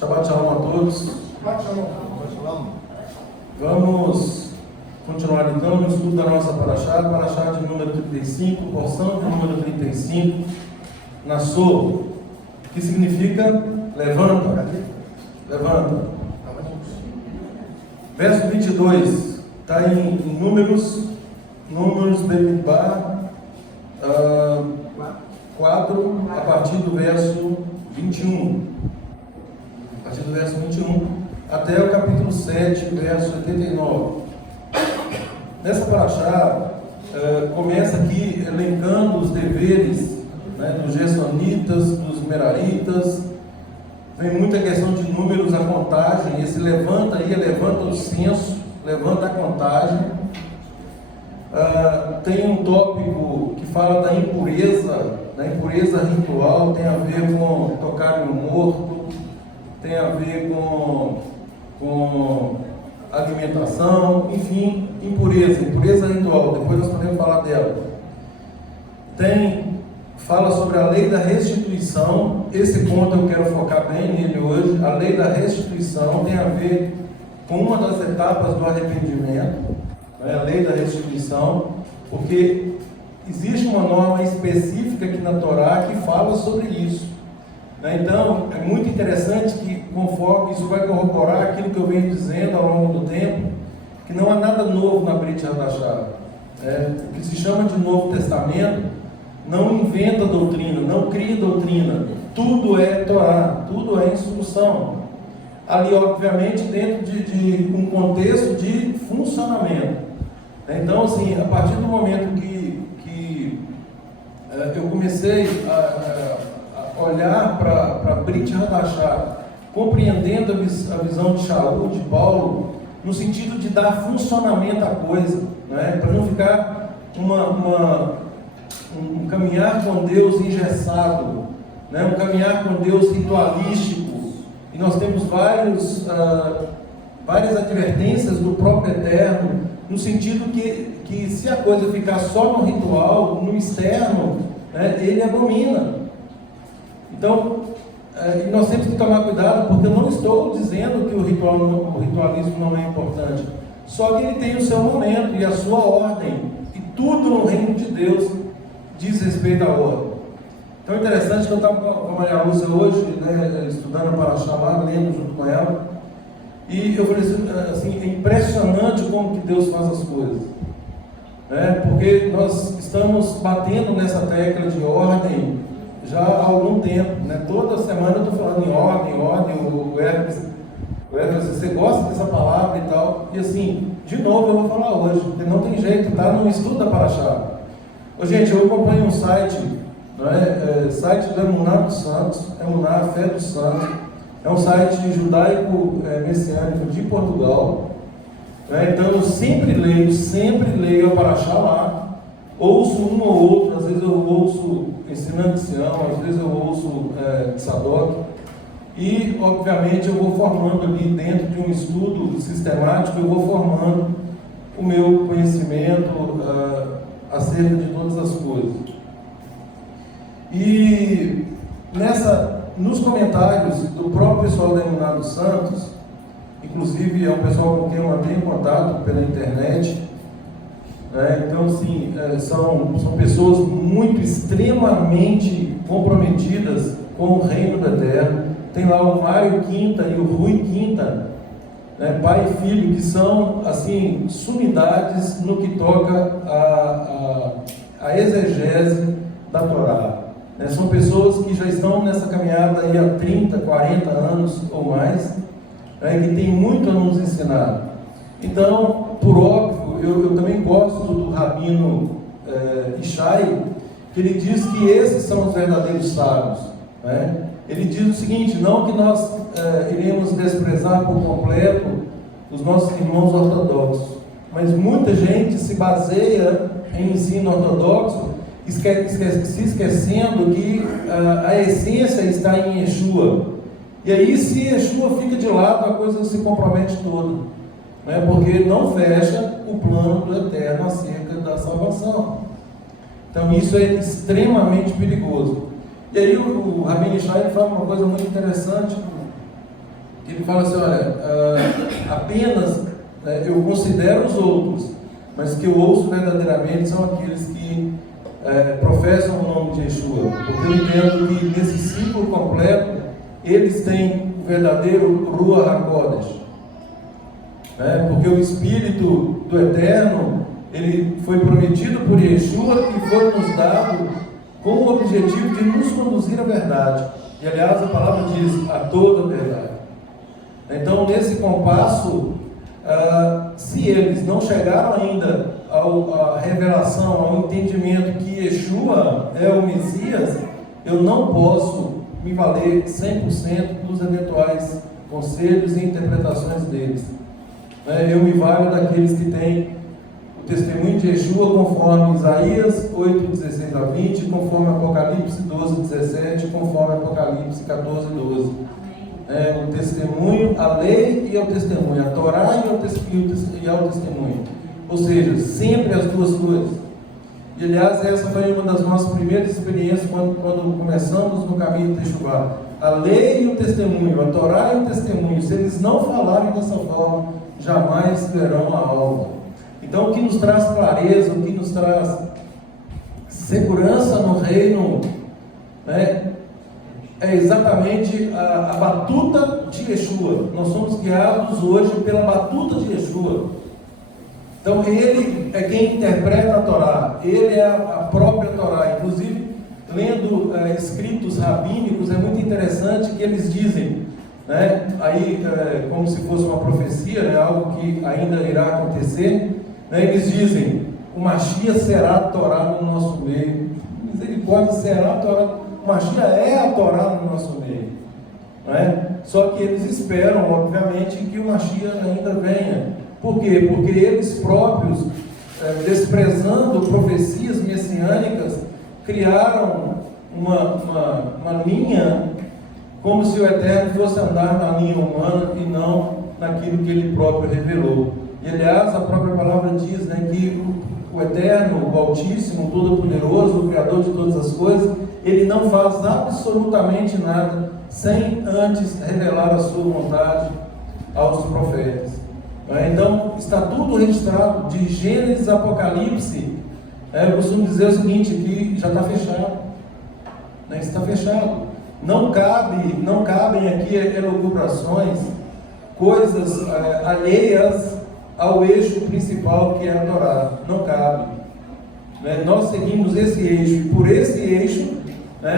Shabbat Shalom a todos. Vamos continuar então no estudo da nossa Parashá de número 35, porção de número 35, Nassô, que significa levanta, levanta. Verso 22, está em Números Bemidbar 4, a partir do verso 21. A partir do verso 21 até o capítulo 7, verso 89. Nessa Parashá, começa aqui elencando os deveres, né, dos Gersonitas, dos Meraritas. Vem muita questão de números, a contagem. Esse levanta aí, levanta o censo, levanta a contagem. Tem um tópico que fala da impureza ritual, tem a ver com tocar no morto, tem a ver com alimentação, enfim, impureza ritual. Depois nós podemos falar dela. Fala sobre a lei da restituição. Esse ponto eu quero focar bem nele hoje. A lei da restituição tem a ver com uma das etapas do arrependimento, né? A lei da restituição, porque existe uma norma específica aqui na Torá que fala sobre isso, né? Então é muito interessante que, conforme isso vai corroborar aquilo que eu venho dizendo ao longo do tempo, que não há nada novo na Brit Hadashah. O que se chama de Novo Testamento não inventa doutrina, não cria doutrina. Tudo é Torá, tudo é instrução. Ali, obviamente, dentro de um contexto de funcionamento. Então, assim, a partir do momento que eu comecei a olhar para Brit Hadashah, compreendendo a visão de Shaul, de Paulo, no sentido de dar funcionamento à coisa, né? Para não ficar um caminhar com Deus engessado, né? Um caminhar com Deus ritualístico. E nós temos várias advertências do próprio Eterno, no sentido que se a coisa ficar só no ritual, no externo, né, ele abomina. Então, nós temos que tomar cuidado, porque eu não estou dizendo que o ritualismo não é importante, só que ele tem o seu momento e a sua ordem, e tudo no reino de Deus diz respeito à ordem. Então é interessante que eu estava com a Maria Lúcia hoje, né, estudando a Parashá lá, lendo junto com ela, e eu falei assim, é impressionante como que Deus faz as coisas, né? Porque nós estamos batendo nessa tecla de ordem já há algum tempo, né? Toda semana eu estou falando em ordem, o Hermes, você gosta dessa palavra e tal, e assim, de novo eu vou falar hoje, porque não tem jeito, tá no estudo da Parashá. Gente, eu acompanho um site, site do Emuná dos Santos, Emuná, Fé dos Santos, é um site judaico messiânico de Portugal, né? Então eu sempre leio a Parashá lá, ouço um ou outro, às vezes eu ouço ensinando de Sião, às vezes eu ouço Tzadok, e obviamente eu vou formando ali dentro de um estudo sistemático, eu vou formando o meu conhecimento acerca de todas as coisas. E nos comentários do próprio pessoal da Emuná dos Santos, inclusive é um pessoal com quem eu mantenho contato pela internet, né? Então assim, são pessoas muito extremamente comprometidas com o reino do Eterno. Tem lá o Mário Quinta e o Rui Quinta, né, pai e filho, que são assim sumidades no que toca a exegese da Torá, né? São pessoas que já estão nessa caminhada aí há 30, 40 anos ou mais, né, que tem muito a nos ensinar. Então, por óbvio, eu também gosto do Rabino Ishai, que ele diz que esses são os verdadeiros sábios, né? Ele diz o seguinte: não que nós iremos desprezar por completo os nossos irmãos ortodoxos, mas muita gente se baseia em ensino ortodoxo, se esquecendo que a essência está em Yeshua. E aí, se Yeshua fica de lado, a coisa se compromete toda, né? Porque não fecha o plano do Eterno acerca da salvação. Então isso é extremamente perigoso. E aí o Rabino Ishai fala uma coisa muito interessante, ele fala assim, olha, apenas eu considero os outros, mas que eu ouço verdadeiramente são aqueles que professam o nome de Yeshua, porque eu entendo que nesse ciclo completo, eles têm o verdadeiro Ruach HaKodesh, porque o Espírito do Eterno, ele foi prometido por Yeshua e foi nos dado com o objetivo de nos conduzir à verdade, e aliás a palavra diz, a toda a verdade. Então nesse compasso, se eles não chegaram ainda à revelação, ao entendimento que Yeshua é o Messias, eu não posso me valer 100% dos eventuais conselhos e interpretações deles. Eu me valho daqueles que têm o testemunho de Yeshua conforme Isaías 8, 16 a 20, conforme Apocalipse 12, 17, conforme Apocalipse 14, 12. O testemunho, a lei e o testemunho, a Torá e ao testemunho. Ou seja, sempre as duas coisas. E aliás, essa foi uma das nossas primeiras experiências quando começamos no caminho de Teshuvá. A lei e o testemunho, a Torá e o testemunho, se eles não falarem dessa forma, jamais verão a alma. Então, o que nos traz clareza, o que nos traz segurança no reino, é exatamente a batuta de Yeshua. Nós somos guiados hoje pela batuta de Yeshua. Então ele é quem interpreta a Torá, ele é a própria Torá. Inclusive, lendo escritos rabínicos, é muito interessante que eles dizem, como se fosse uma profecia, algo que ainda irá acontecer, eles dizem, o Mashiach será a Torá no nosso meio. Misericórdia, será a Torá. O Mashiach é a Torá no nosso meio, Só que eles esperam, obviamente, que o Mashiach ainda venha. Por quê? Porque eles próprios, desprezando profecias messiânicas, criaram uma linha, como se o Eterno fosse andar na linha humana e não naquilo que Ele próprio revelou. E aliás, a própria palavra diz que o Eterno, o Altíssimo, o Todo-Poderoso, o Criador de todas as coisas, Ele não faz absolutamente nada sem antes revelar a sua vontade aos profetas. Então, está tudo registrado, de Gênesis a Apocalipse. Eu costumo dizer o seguinte, que já está fechado. Está fechado. Não cabem aqui elucubrações, coisas alheias ao eixo principal que é a Torá. Não cabe. Nós seguimos esse eixo, e por esse eixo,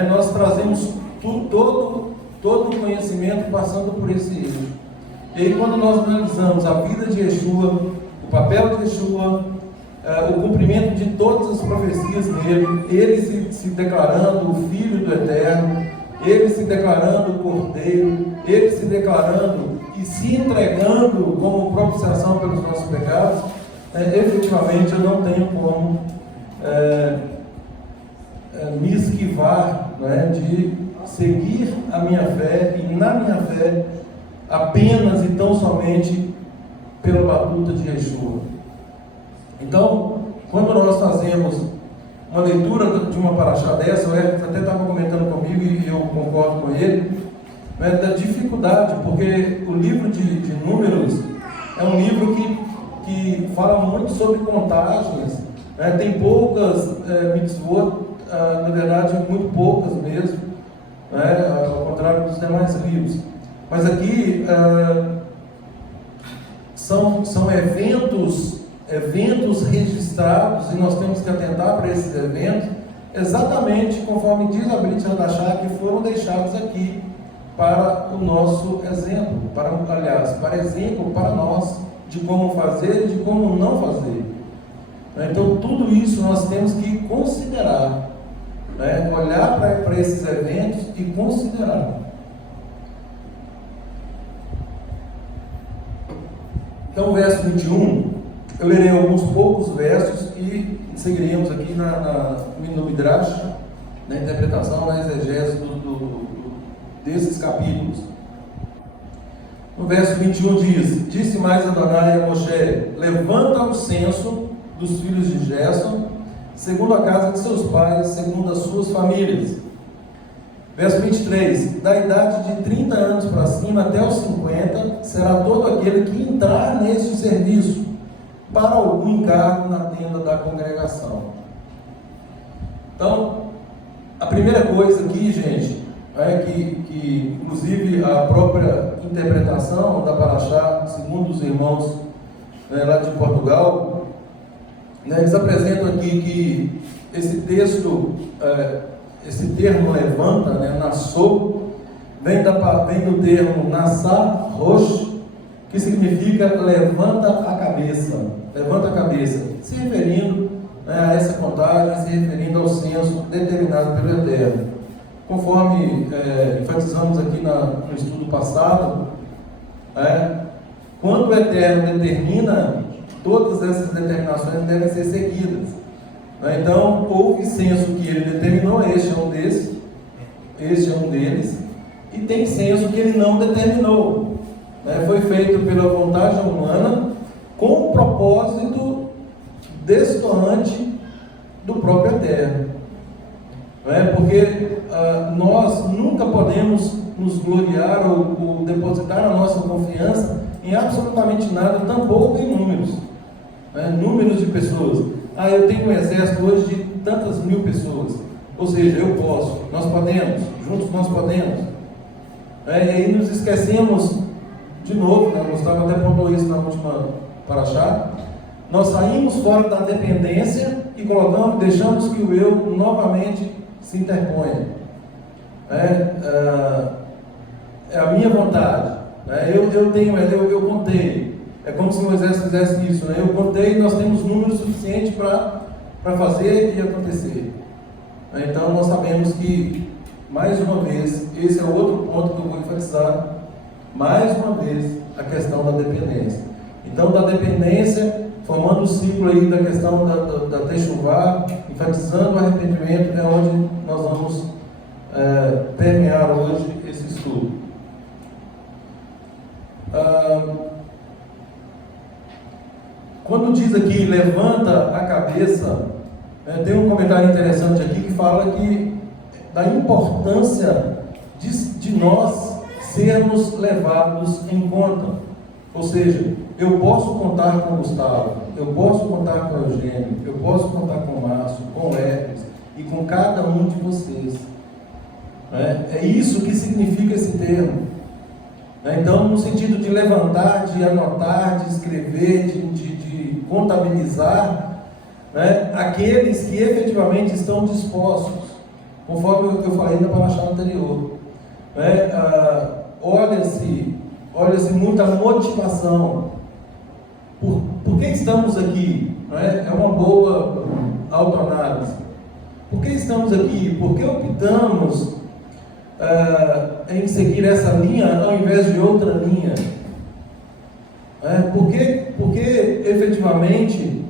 nós trazemos todo o conhecimento passando por esse eixo. E aí, quando nós analisamos a vida de Yeshua, o papel de Yeshua, o cumprimento de todas as profecias nele, ele se declarando o Filho do Eterno, ele se declarando o Cordeiro, ele se declarando e se entregando como propiciação pelos nossos pecados, efetivamente eu não tenho como me esquivar de seguir a minha fé e na minha fé apenas e tão somente pela batuta de Yeshua. Então, quando nós fazemos uma leitura de uma paraxá dessa, o Hermes até estava comentando comigo e eu concordo com ele, da dificuldade, porque o livro de Números é um livro que fala muito sobre contagens, tem poucas mitzvot, na verdade muito poucas mesmo, ao contrário dos demais livros. Mas aqui são eventos registrados, e nós temos que atentar para esses eventos, exatamente conforme diz a Brit Hadashah, que foram deixados aqui para o nosso exemplo, para exemplo para nós, de como fazer e de como não fazer. Então tudo isso nós temos que considerar, olhar para esses eventos e considerar. Então, o verso 21, eu lerei alguns poucos versos e seguiremos aqui no Midrash, na interpretação, na exegese desses capítulos. No verso 21 diz: Disse mais Adonai a Moshe: Levanta o censo dos filhos de Gerson, segundo a casa de seus pais, segundo as suas famílias. Verso 23: da idade de 30 anos para cima até os 50, será todo aquele que entrar neste serviço, para algum encargo na tenda da congregação. Então, a primeira coisa aqui, gente, é que inclusive a própria interpretação da Paraxá, segundo os irmãos lá de Portugal, eles apresentam aqui que esse texto, esse termo levanta, nassou, vem do termo nassá rosh, que significa levanta a cabeça, se referindo a essa contagem, se referindo ao censo determinado pelo Eterno. Conforme enfatizamos aqui no estudo passado, quando o Eterno determina, todas essas determinações devem ser seguidas. Então, houve censo que ele determinou, este é um deles, e tem censo que ele não determinou. Foi feito pela vontade humana, com um propósito destoante do próprio Eterno. Porque nós nunca podemos nos gloriar ou depositar a nossa confiança em absolutamente nada, tampouco em números. Números de pessoas. Eu tenho um exército hoje de tantas mil pessoas. Ou seja, eu posso, nós podemos, juntos nós podemos. E aí nos esquecemos, de novo, o Gustavo até pontuou isso na última paraxá, nós saímos fora da dependência e deixamos que o eu novamente se interponha. É a minha vontade. Eu contei. É como se o exército fizesse isso. Eu contei e nós temos número suficiente para fazer e acontecer. Então nós sabemos que, mais uma vez, esse é o outro ponto que eu vou enfatizar, mais uma vez, a questão da dependência. Então, da dependência, formando o ciclo aí da questão da techuvá, enfatizando o arrependimento, é onde nós vamos permear hoje esse estudo. Quando diz aqui, levanta a cabeça, tem um comentário interessante aqui que fala da importância de nós sermos levados em conta. Ou seja, eu posso contar com o Gustavo, eu posso contar com o Eugênio, eu posso contar com o Márcio, com o Hermes e com cada um de vocês. É isso que significa esse termo. Então, no sentido de levantar, de anotar, de escrever, de contabilizar, aqueles que efetivamente estão dispostos, conforme eu falei na paraxá anterior. Olha-se muita motivação. Por que estamos aqui? É uma boa autoanálise. Por que estamos aqui? Por que optamos em seguir essa linha ao invés de outra linha? Porque efetivamente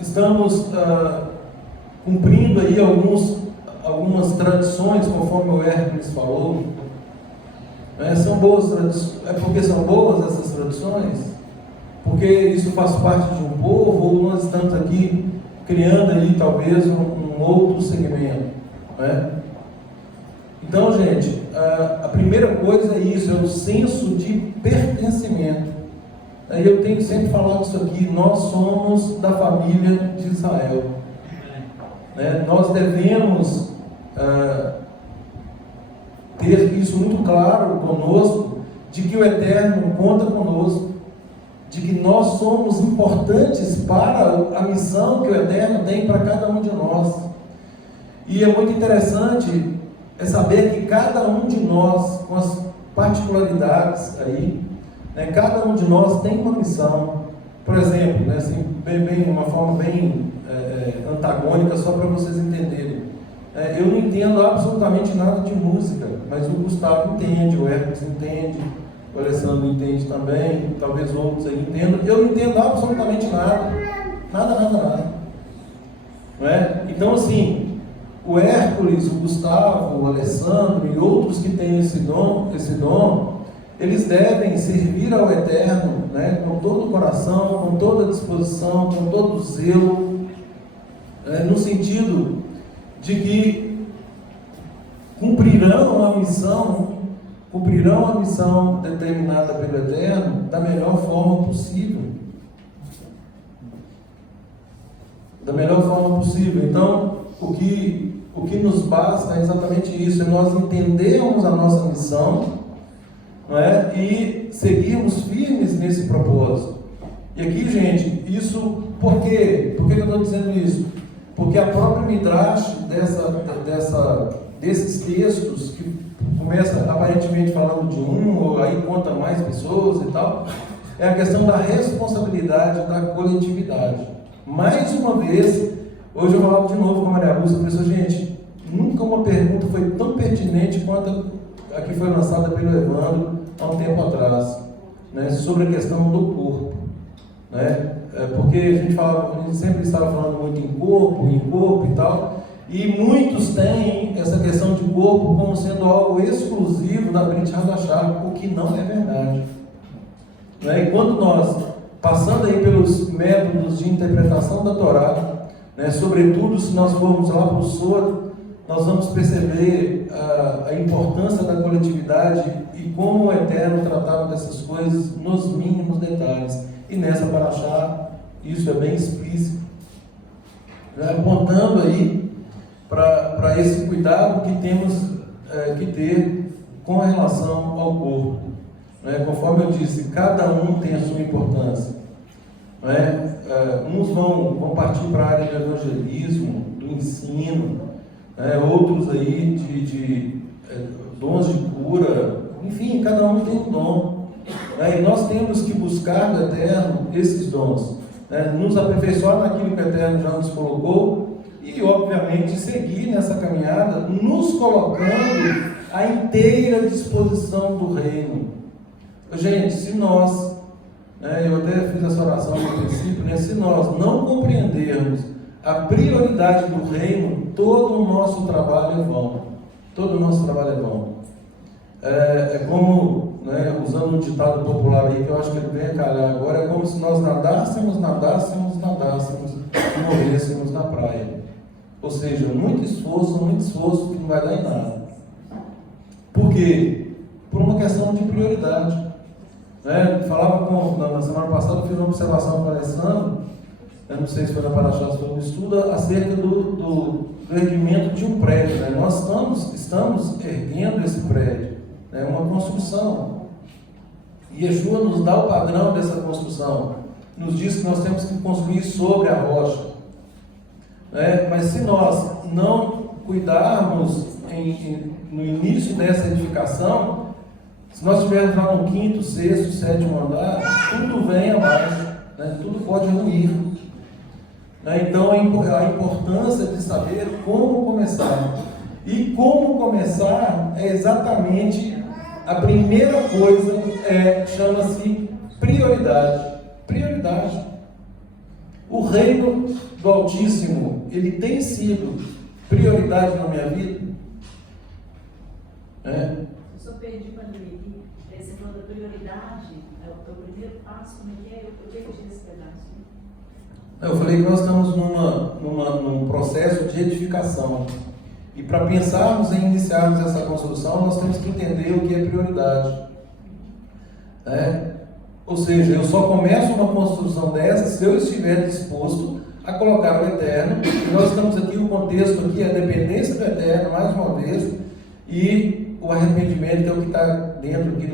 estamos cumprindo aí algumas tradições, conforme o Hércules falou. São boas tradições. É porque são boas essas tradições? Porque isso faz parte de um povo, ou nós estamos aqui criando aí talvez um outro segmento? Então, gente, a primeira coisa é isso, é o senso de pertencimento. Eu tenho sempre falado isso aqui, nós somos da família de Israel. Nós devemos ter isso muito claro conosco, de que o Eterno conta conosco, de que nós somos importantes para a missão que o Eterno tem para cada um de nós. E é muito interessante saber que cada um de nós, com as particularidades aí, cada um de nós tem uma missão. Por exemplo, assim, uma forma bem antagônica, só para vocês entenderem. Eu não entendo absolutamente nada de música, mas o Gustavo entende, o Hércules entende, o Alessandro entende também, talvez outros aí entendam. Eu não entendo absolutamente nada. Nada. Então, assim, o Hércules, o Gustavo, o Alessandro e outros que têm esse dom, eles devem servir ao Eterno, com todo o coração, com toda a disposição, com todo o zelo, no sentido de que, com cumprirão a missão determinada pelo Eterno da melhor forma possível. Da melhor forma possível. Então, o que nos basta é exatamente isso, é nós entendermos a nossa missão, não é? E seguirmos firmes nesse propósito. E aqui, gente, isso, por quê? Por que eu estou dizendo isso? Porque a própria Midrash desses textos, que começa aparentemente falando de ou aí conta mais pessoas e tal, é a questão da responsabilidade da coletividade. Mais uma vez, hoje eu falava de novo com a Maria Lúcia, eu falei, gente, nunca uma pergunta foi tão pertinente quanto a que foi lançada pelo Evandro há um tempo atrás, né, sobre a questão do corpo, né? Porque a gente sempre estava falando muito em corpo e tal, e muitos têm essa questão de corpo como sendo algo exclusivo da Brit Hadashah, o que não é verdade, né? E quando nós, passando aí pelos métodos de interpretação da Torá, né, sobretudo se nós formos lá para o Sod, nós vamos perceber a importância da coletividade e como o Eterno tratava dessas coisas nos mínimos detalhes. E nessa Parashá, isso é bem explícito, né, apontando aí para esse cuidado que temos que ter com relação ao corpo. Né? Conforme eu disse, cada um tem a sua importância. Né? Uns vão partir para a área do evangelismo, do ensino, né? Outros aí de dons de cura, enfim, cada um tem um dom. Né? E nós temos que buscar do Eterno esses dons, né? Nos aperfeiçoar naquilo que o Eterno já nos colocou e, obviamente, seguir nessa caminhada, nos colocando à inteira disposição do reino. Gente, se nós, eu até fiz essa oração no princípio, né? Se nós não compreendermos a prioridade do reino, todo o nosso trabalho é vão. Todo o nosso trabalho é vão. É como, né, usando um ditado popular aí, que eu acho que ele vem a calhar agora, é como se nós nadássemos e morrêssemos na praia. Ou seja, muito esforço que não vai dar em nada. Por quê? Por uma questão de prioridade. Falava na semana passada, eu fiz uma observação com o Alessandro, eu não sei se foi na Paraxá, se foi no estudo, acerca do erguimento de um prédio. Né? Nós estamos erguendo esse prédio, né? Uma construção. E Yeshua nos dá o padrão dessa construção, nos diz que nós temos que construir sobre a rocha. Mas se nós não cuidarmos no início dessa edificação, se nós estivermos lá no 5º, 6º, 7º andar, tudo vem abaixo, né? Tudo pode ruir. Então a importância de saber como começar. E como começar é exatamente a primeira coisa, chama-se prioridade. Prioridade. O reino do Altíssimo, ele tem sido prioridade na minha vida? Eu só perdi para ler aqui. Você falou da prioridade, é o primeiro passo, como é que é? Eu perdi esse pedaço. Eu falei que nós estamos num processo de edificação. E para pensarmos em iniciarmos essa construção, nós temos que entender o que é prioridade. Ou seja, eu só começo uma construção dessa se eu estiver disposto a colocar o Eterno. E nós estamos aqui, o contexto aqui é a dependência do Eterno, mais uma vez, e o arrependimento, que é o que está dentro aqui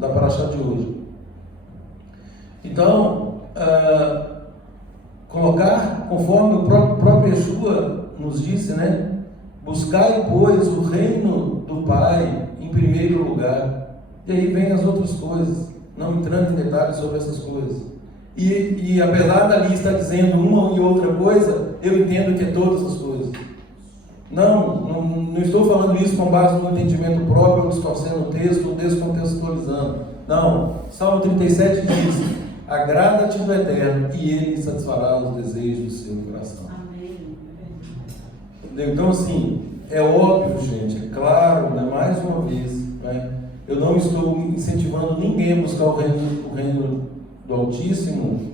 da paraxá de hoje. Então, colocar, conforme o próprio Yeshua nos disse, né? Buscai, pois, o reino do Pai em primeiro lugar. E aí vem as outras coisas, não entrando em detalhes sobre essas coisas. E apesar dali estar dizendo uma e outra coisa, eu entendo que é todas as coisas. Não estou falando isso com base no entendimento próprio, distorcendo o texto ou descontextualizando. Não, Salmo 37 diz: agrada-te do Eterno e Ele satisfará os desejos do seu coração. Amém. Então, assim, é óbvio, gente, é claro, né, mais uma vez, né, eu não estou incentivando ninguém a buscar o reino do Altíssimo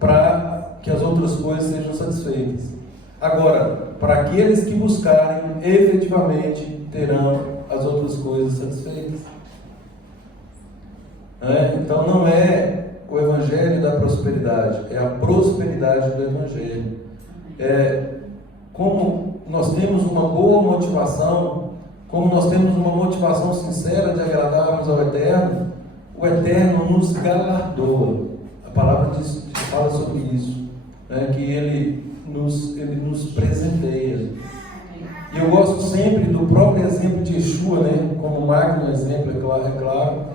para que as outras coisas sejam satisfeitas. Agora, para aqueles que buscarem, efetivamente terão as outras coisas satisfeitas. Então não é o evangelho da prosperidade, é a prosperidade do evangelho. Como nós temos uma boa motivação, como nós temos uma motivação sincera de agradarmos ao Eterno, o Eterno nos galardoa. A palavra fala sobre isso, que Ele nos presenteia. E eu gosto sempre do próprio exemplo de Yeshua, como magno exemplo, é claro.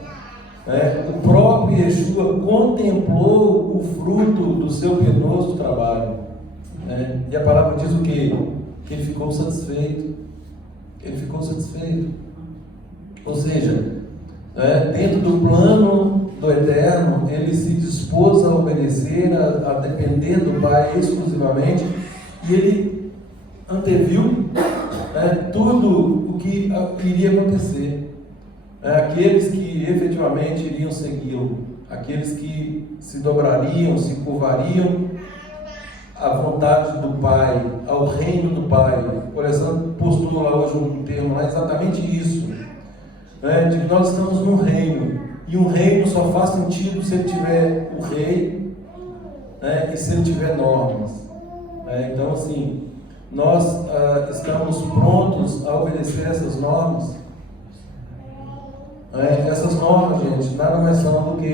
O próprio Yeshua contemplou o fruto do seu penoso trabalho. E a palavra diz o quê? Que ele ficou satisfeito. Ele ficou satisfeito. Ou seja, dentro do plano do Eterno, ele se dispôs a obedecer, a depender do Pai exclusivamente, e ele anteviu tudo o que iria acontecer. Aqueles que efetivamente iriam segui-lo, aqueles que se dobrariam, se curvariam à vontade do Pai, ao reino do Pai. O Alessandro postula lá hoje um termo lá, exatamente isso, de que nós estamos num reino, e um reino só faz sentido se ele tiver o rei, e se ele tiver normas. Então assim, nós estamos prontos a obedecer essas normas. Essas normas, gente, nada mais são do que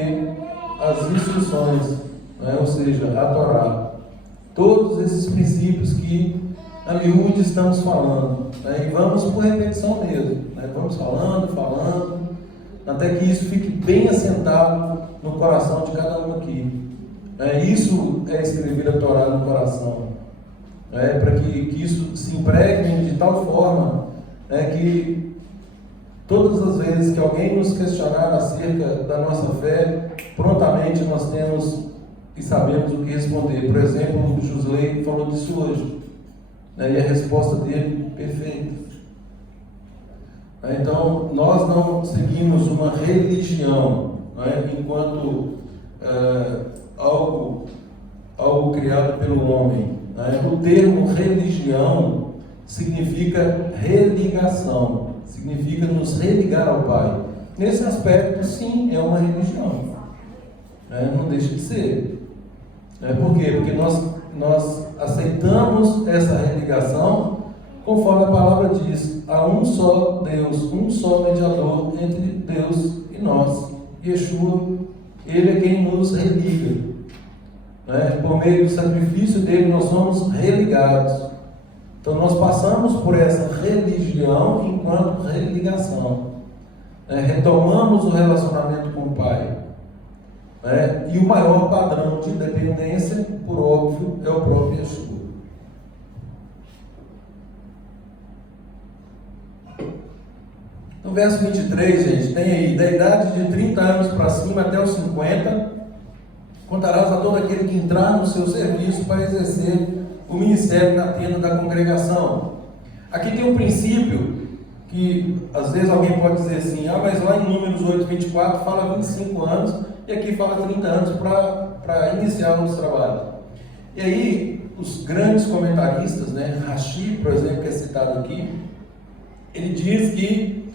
as instruções, ou seja, a Torá. Todos esses princípios que a miúde estamos falando, e vamos por repetição mesmo, vamos falando, até que isso fique bem assentado no coração de cada um aqui. Isso é escrever a Torá no coração, para que isso se impregne de tal forma que todas as vezes que alguém nos questionar acerca da nossa fé, prontamente nós temos e sabemos o que responder. Por exemplo, o Josley falou disso hoje, e a resposta dele, perfeita. Então, nós não seguimos uma religião, enquanto algo criado pelo homem. O termo religião significa religação, significa nos religar ao Pai. Nesse aspecto, sim, é uma religião. Não deixa de ser. Por quê? Porque nós aceitamos essa religação conforme a palavra diz: há um só Deus, um só mediador entre Deus e nós, Yeshua. Ele é quem nos religa. Por meio do sacrifício dele nós somos religados. Então nós passamos por essa religião enquanto religação. Retomamos o relacionamento com o Pai. E o maior padrão de dependência, por óbvio, é o próprio Yeshua. No verso 23, gente, tem aí: da idade de 30 anos para cima até os 50, contarás a todo aquele que entrar no seu serviço para exercer o ministério na tenda da congregação. Aqui tem um princípio que às vezes alguém pode dizer assim: mas lá em Números 8:24 fala 25 anos e aqui fala 30 anos para iniciar os trabalhos. E aí os grandes comentaristas, Rashi, por exemplo, que é citado aqui, ele diz que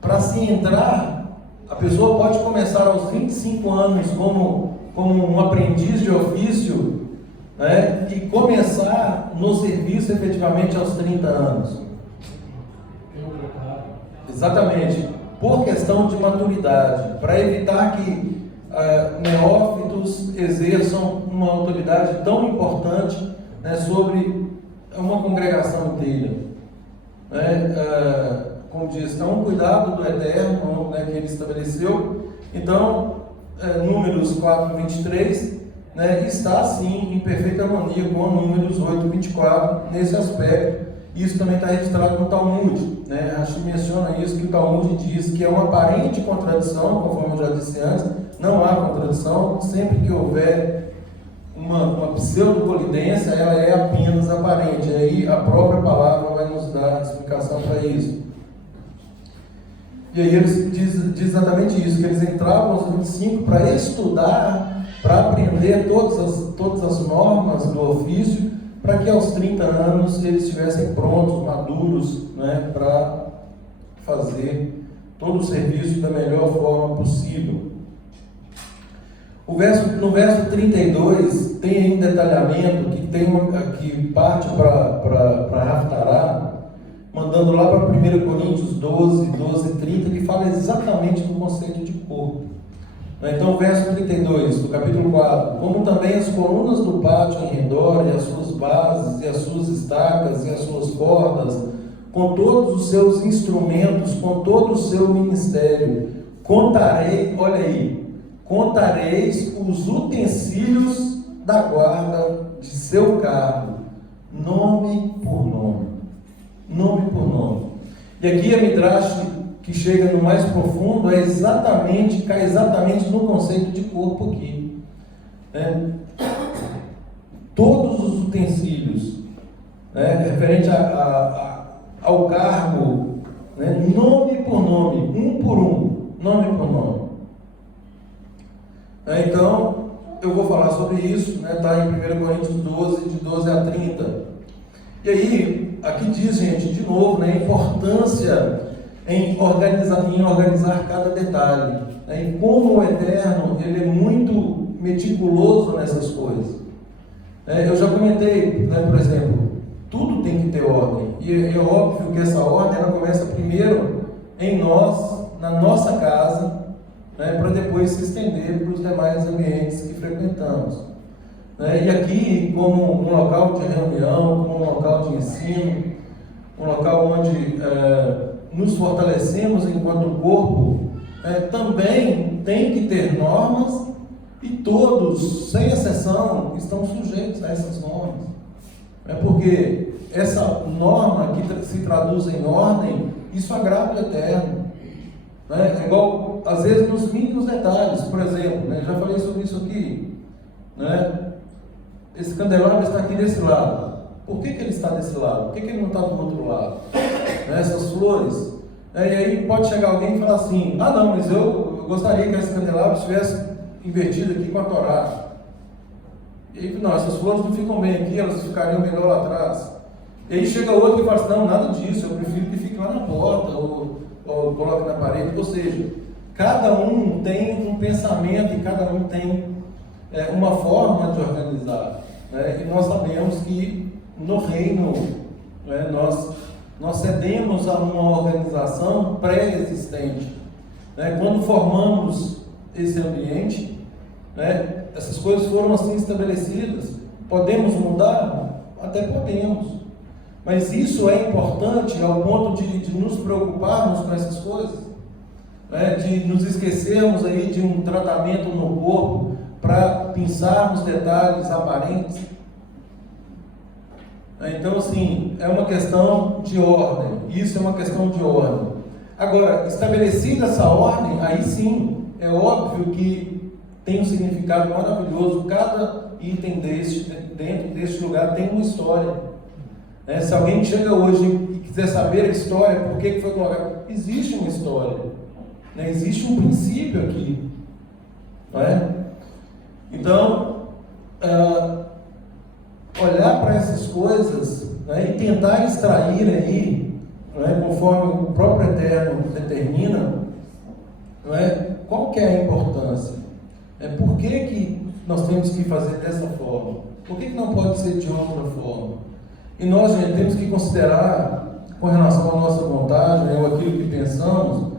para se entrar, a pessoa pode começar aos 25 anos como um aprendiz de ofício, e começar no serviço efetivamente aos 30 anos. Exatamente, por questão de maturidade, para evitar que neófitos exerçam uma autoridade tão importante sobre uma congregação inteira. Como diz, é um cuidado do Eterno, que ele estabeleceu. Então, Números 4:23, está sim em perfeita harmonia com Números 8:24 nesse aspecto. Isso também está registrado no Talmud. Rashi menciona isso, que o Talmud diz que é uma aparente contradição, conforme eu já disse antes. Não há contradição, sempre que houver uma pseudo-colidência, ela é apenas aparente. E aí a própria palavra vai nos dar explicação para isso. E aí eles diz exatamente isso, que eles entravam aos 25 para estudar, para aprender todas as normas do ofício, para que aos 30 anos eles estivessem prontos, maduros, né, para fazer todo o serviço da melhor forma possível. No verso 32 tem aí um detalhamento que parte para Haftará, mandando lá para 1 Coríntios 12, 30, que fala exatamente do conceito de corpo. Então, o verso 32 do capítulo 4: como também as colunas do pátio em redor, e as suas bases, e as suas estacas, e as suas cordas, com todos os seus instrumentos, com todo o seu ministério, contareis os utensílios da guarda de seu carro, nome por nome. Nome por nome. E aqui a Midrash, que chega no mais profundo, cai exatamente no conceito de corpo aqui. Né? Todos os utensílios, né, referente ao cargo, né, nome por nome, um por um, nome por nome. Então, eu vou falar sobre isso, né, está em 1 Coríntios 12, de 12 a 30. E aí, aqui diz, gente, de novo, né, a importância em organizar cada detalhe, né, e como o Eterno, ele é muito meticuloso nessas coisas. Eu já comentei, né, por exemplo, tudo tem que ter ordem, e é óbvio que essa ordem ela começa primeiro em nós, na nossa casa, né, para depois se estender para os demais ambientes que frequentamos. E aqui, como um local de reunião, como um local de ensino, um local onde nos fortalecemos enquanto corpo, também tem que ter normas, e todos, sem exceção, estão sujeitos a essas normas. Porque essa norma que se traduz em ordem, isso agrada o Eterno. É igual, às vezes, nos mínimos detalhes. Por exemplo, já falei sobre isso aqui, esse candelabro está aqui desse lado. Por que ele está desse lado? Por que ele não está do outro lado? Essas flores. E aí pode chegar alguém e falar assim: ah não, mas eu gostaria que esse candelabro estivesse invertido aqui com a Torá. E aí, não, essas flores não ficam bem aqui, elas ficariam melhor lá atrás. E aí chega outro e fala assim: não, nada disso, eu prefiro que fique lá na porta, ou coloque na parede. Ou seja, cada um tem um pensamento e cada um tem uma forma de organizar. E nós sabemos que no reino nós cedemos a uma organização pré-existente. Quando formamos esse ambiente, essas coisas foram assim estabelecidas. Podemos mudar? Até podemos. Mas isso é importante ao ponto de nos preocuparmos com essas coisas, de nos esquecermos aí de um tratamento no corpo para pensarmos detalhes aparentes. Então, assim, é uma questão de ordem. Isso é uma questão de ordem. Agora, estabelecida essa ordem, aí sim, é óbvio que tem um significado maravilhoso. Cada item dentro deste lugar tem uma história. Se alguém chega hoje e quiser saber a história, por que foi colocado, existe uma história, existe um princípio aqui, não é? Então, olhar para essas coisas, e tentar extrair aí, conforme o próprio Eterno determina, qual que é a importância? Por que nós temos que fazer dessa forma? Por que não pode ser de outra forma? E nós, gente, temos que considerar, com relação à nossa vontade, ou aquilo que pensamos,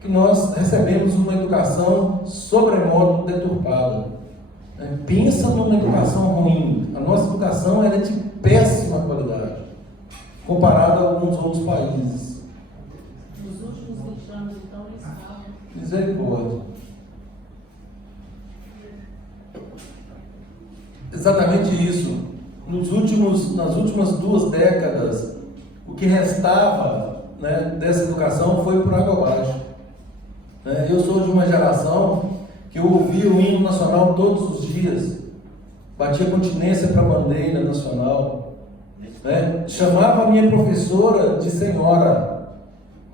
que nós recebemos uma educação sobremodo deturpada. Pensa numa educação ruim. A nossa educação é de péssima qualidade, comparada a alguns outros países. Nos últimos 20 anos, então, eles falam. Misericórdia. Exatamente isso. Nas últimas 2 décadas, o que restava dessa educação foi por água abaixo. Eu sou de uma geração que eu ouvia o hino nacional todos os dias, batia continência para a bandeira nacional, chamava a minha professora de senhora.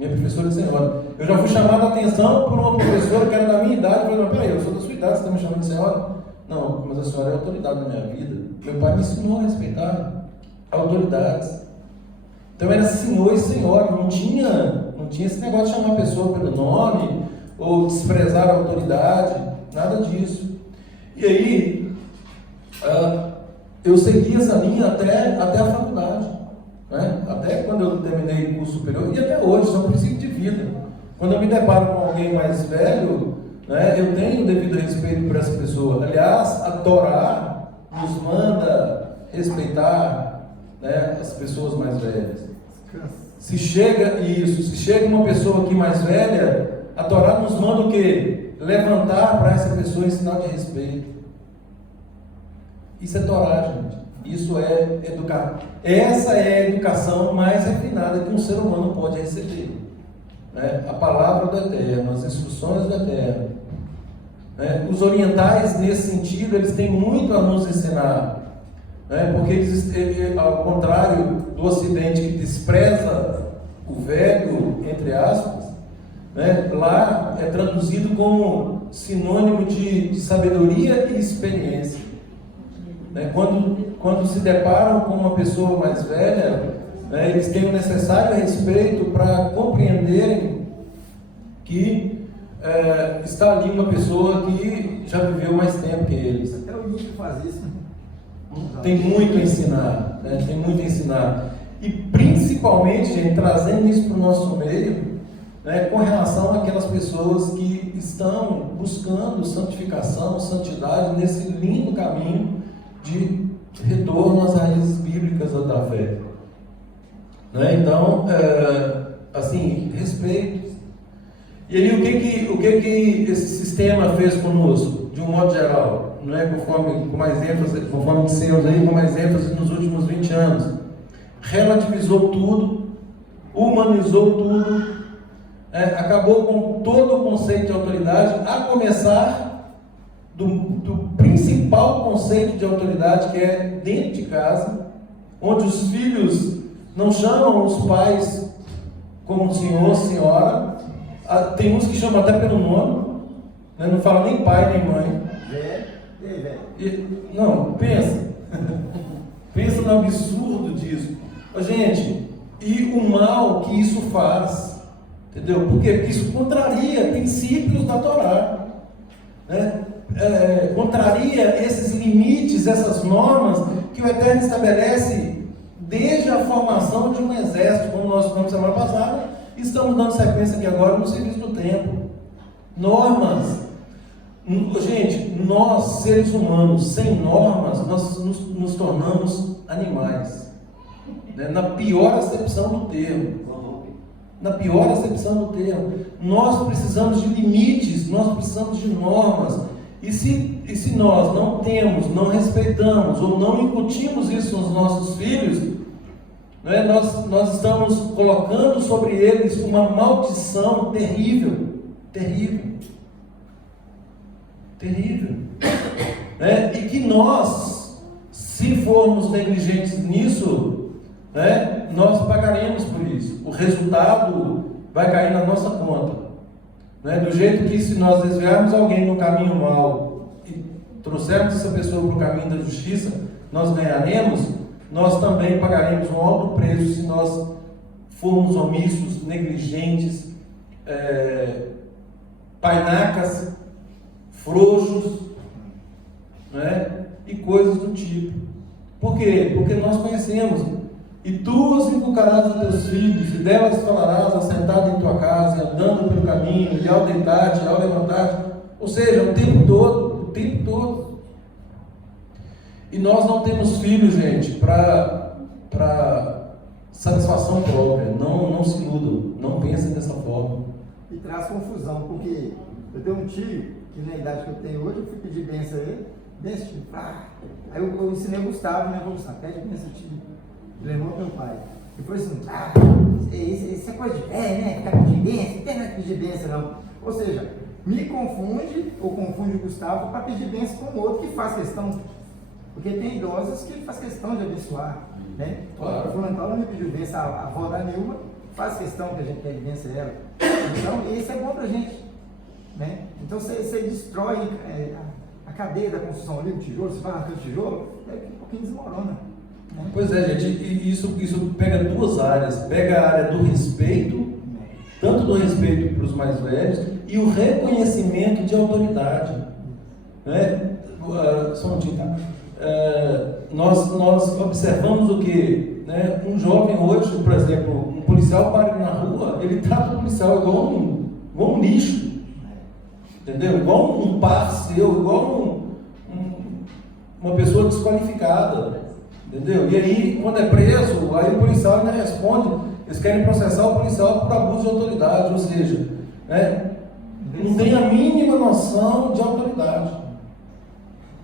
Eu já fui chamado a atenção por uma professora que era da minha idade. Eu falei: peraí, eu sou da sua idade, você está me chamando de senhora? Não, mas a senhora é a autoridade da minha vida. Meu pai me ensinou a respeitar. autoridades. Então era senhor e senhora, não tinha esse negócio de chamar a pessoa pelo nome, ou desprezar a autoridade, nada disso. E aí, eu segui essa linha até a faculdade, né? Até quando eu terminei o curso superior, e até hoje, isso é um princípio de vida. Quando eu me deparo com alguém mais velho, né, eu tenho o devido respeito por essa pessoa. Aliás, a Torá nos manda respeitar, né, as pessoas mais velhas. Se chega uma pessoa aqui mais velha, a Torá nos manda o quê? Levantar para essa pessoa em sinal de respeito. Isso é Torá, gente. Isso é educar. Essa é a educação mais refinada que um ser humano pode receber, né? A palavra do Eterno, as instruções do Eterno, né? Os orientais, nesse sentido, eles têm muito a nos ensinar, né? Porque eles, ao contrário do Ocidente, que despreza o velho, entre aspas, né? Lá é traduzido como sinônimo de sabedoria e experiência, né? Quando se deparam com uma pessoa mais velha, né, eles têm o necessário respeito para compreenderem que está ali uma pessoa que já viveu mais tempo que eles. Até o Nietzsche faz isso. Tem muito a ensinar, né? Tem muito a ensinar. E principalmente, gente, trazendo isso para o nosso meio, né, com relação àquelas pessoas que estão buscando santificação, santidade, nesse lindo caminho de retorno às raízes bíblicas da fé. Né? Então, assim, respeito. E aí, o que esse sistema fez conosco, de um modo geral, não é? Com mais ênfase, conforme dissemos aí, com mais ênfase nos últimos 20 anos, relativizou tudo, humanizou tudo, acabou com todo o conceito de autoridade, a começar do principal conceito de autoridade, que é dentro de casa, onde os filhos não chamam os pais como senhor, senhora, tem uns que chamam até pelo nome, né? Não falam nem pai nem mãe. Não, pensa no absurdo disso. Gente, e o mal que isso faz, entendeu? Por quê? Porque isso contraria princípios da Torá, né? Contraria esses limites, essas normas que o Eterno estabelece desde a formação de um exército, como nós falamos semana passada, e estamos dando sequência aqui agora no serviço do templo. Normas. Gente, nós seres humanos, sem normas, nós nos tornamos animais, né? Na pior acepção do termo. Na pior acepção do termo. Nós precisamos de limites, nós precisamos de normas. E se nós não temos, não respeitamos ou não incutimos isso nos nossos filhos, né, nós estamos colocando sobre eles uma maldição terrível, terrível, terrível, né? E que nós, se formos negligentes nisso, né, nós pagaremos por isso. O resultado vai cair na nossa conta. Né? Do jeito que, se nós desviarmos alguém no caminho mau e trouxermos essa pessoa para o caminho da justiça, nós ganharemos, nós também pagaremos um alto preço se nós formos omissos, negligentes, painacas, frouxos, né? E coisas do tipo. Por quê? Porque nós conhecemos. E tu os inculcarás a teus filhos, e delas falarás assentado em tua casa, e andando pelo caminho, e ao deitar-te, e ao levantar-te. Ou seja, o tempo todo, o tempo todo. E nós não temos filhos, gente, para satisfação própria. Não se iludam, não pensem dessa forma. E traz confusão, porque eu tenho um tio, que na idade que eu tenho hoje, eu fui pedir bênção a ele, bênção, tio. Aí eu ensinei o Gustavo, né? Gustavo, pede bênção, tio. Ele irmão meu pai. E foi assim, isso é coisa de velho, né? Ficar pedindo bênção, não tem nada de pedir bênção, não. Ou seja, me confunde, ou confunde o Gustavo para pedir bênção com o outro que faz questão. Porque tem idosos que ele faz questão de abençoar, né? Claro. O fulano não me pediu bênção, a avó da Nilma faz questão que a gente pede bênção a ela. Então, isso é bom pra gente, né? Então, você destrói a cadeia da construção ali, o tijolo, você vai arrancando o tijolo, um pouquinho desmorona. Pois é, gente, e isso pega duas áreas. Pega a área do respeito, tanto do respeito para os mais velhos, e o reconhecimento de autoridade. Né? Só um minutinho, tá? Nós observamos o que? Né? Um jovem hoje, por exemplo, um policial para ele na rua, ele trata o policial igual um lixo, entendeu? Igual um par seu, igual uma pessoa desqualificada, entendeu? E aí, quando é preso, aí o policial ainda responde, eles querem processar o policial por abuso de autoridade, ou seja, né? Não tem a mínima noção de autoridade.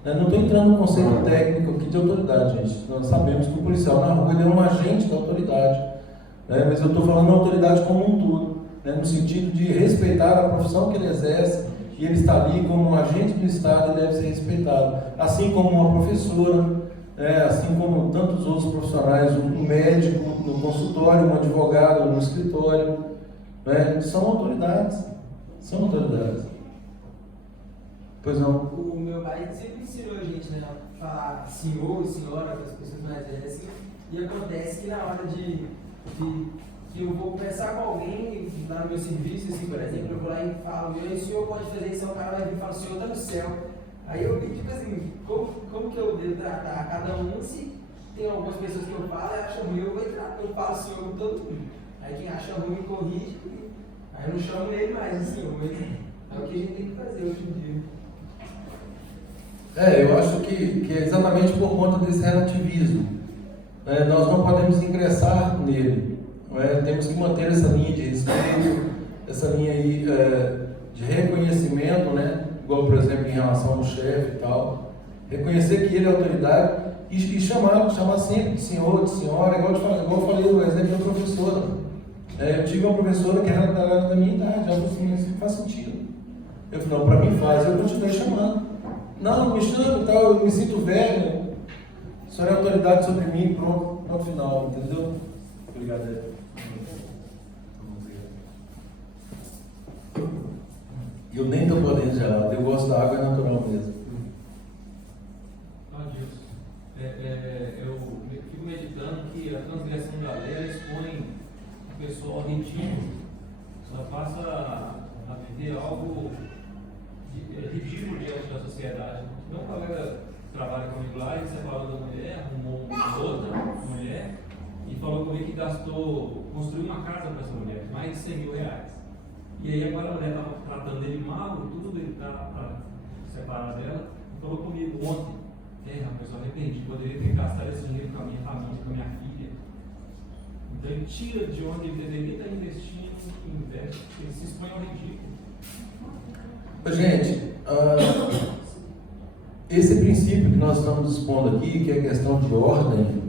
Não estou entrando no conceito técnico aqui de autoridade, gente. Nós sabemos que o policial na rua ele é um agente da autoridade, né? Mas eu estou falando da autoridade como um todo, né? No sentido de respeitar a profissão que ele exerce, e ele está ali como um agente do Estado e deve ser respeitado, assim como uma professora, né? Assim como tantos outros profissionais, um médico no consultório, um advogado no escritório, né? São autoridades. São autoridades. Pois não. O meu pai sempre ensinou a gente, né, a falar senhor e senhora para as pessoas mais velhas, assim, e acontece que na hora de que eu vou conversar com alguém lá no meu serviço, assim, por exemplo, eu vou lá e falo, o senhor pode fazer isso, o cara vai vir e fala, o senhor está no céu. Aí eu vi, tipo assim, como que eu devo tratar cada um, se tem algumas pessoas que eu falo e acham ruim, eu falo senhor com todo mundo. Aí quem acha ruim me corrige, aí eu não chamo ele mais de senhor, mas é o que a gente tem que fazer hoje em dia. Eu acho que é exatamente por conta desse relativismo. Nós não podemos ingressar nele. Temos que manter essa linha de respeito, essa linha aí de reconhecimento, né? Igual, por exemplo, em relação ao chefe e tal. Reconhecer que ele é autoridade e chamar sempre de senhor, de senhora, igual eu falei no exemplo da professora. Eu tive uma professora que era da minha idade, ela falou assim, isso faz sentido. Eu falei, não, para mim faz, eu continuei chamando. Não, me chama e tal, eu me sinto velho. A senhora é autoridade sobre mim, pronto, no final, entendeu? Obrigado. Eu nem estou podendo gelado, eu gosto da água natural mesmo. Eu fico meditando que a transgressão da lei ela expõe o pessoal ridículo, ela passa a viver algo ridículo diante da sociedade. Meu colega trabalha comigo lá, ele separou da mulher, arrumou uma outra mulher e falou comigo que construiu uma casa para essa mulher, mais de 100 mil reais. E aí agora a mulher estava tratando ele mal e tudo, ele está separar dela, e falou comigo ontem, rapaz, eu arrependi, poderia ter gastado esse dinheiro com a minha família, com a minha filha. Então ele tira de onde ele deveria estar investindo e investe, ele se expõe ao ridículo. Gente, esse princípio que nós estamos expondo aqui, que é a questão de ordem,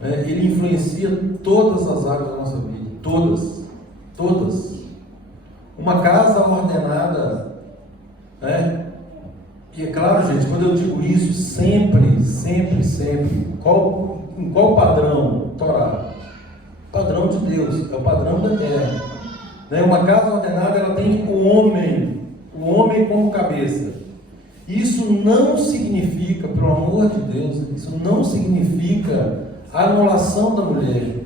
ele influencia todas as áreas da nossa vida, todas. Uma casa ordenada, e é claro, gente, quando eu digo isso, sempre, em qual padrão? Torá. Padrão de Deus, é o padrão da terra. Uma casa ordenada, ela tem o homem como cabeça. Isso não significa, pelo amor de Deus, isso não significa a anulação da mulher.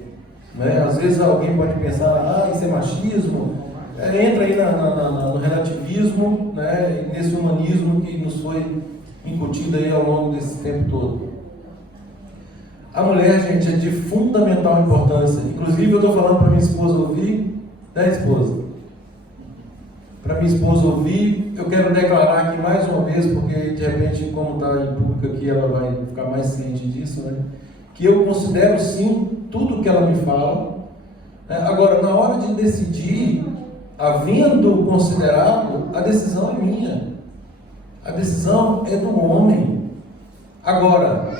Às vezes alguém pode pensar, isso é machismo. Entra aí no relativismo, e nesse humanismo que nos foi incutido aí ao longo desse tempo todo. A mulher, gente, é de fundamental importância. Inclusive, eu estou falando para minha esposa ouvir, esposa? Para minha esposa ouvir, eu quero declarar aqui mais uma vez, porque de repente, como está em público aqui, ela vai ficar mais ciente disso, que eu considero sim tudo que ela me fala. Agora, na hora de decidir, havendo considerado, a decisão é minha. A decisão é do homem. Agora,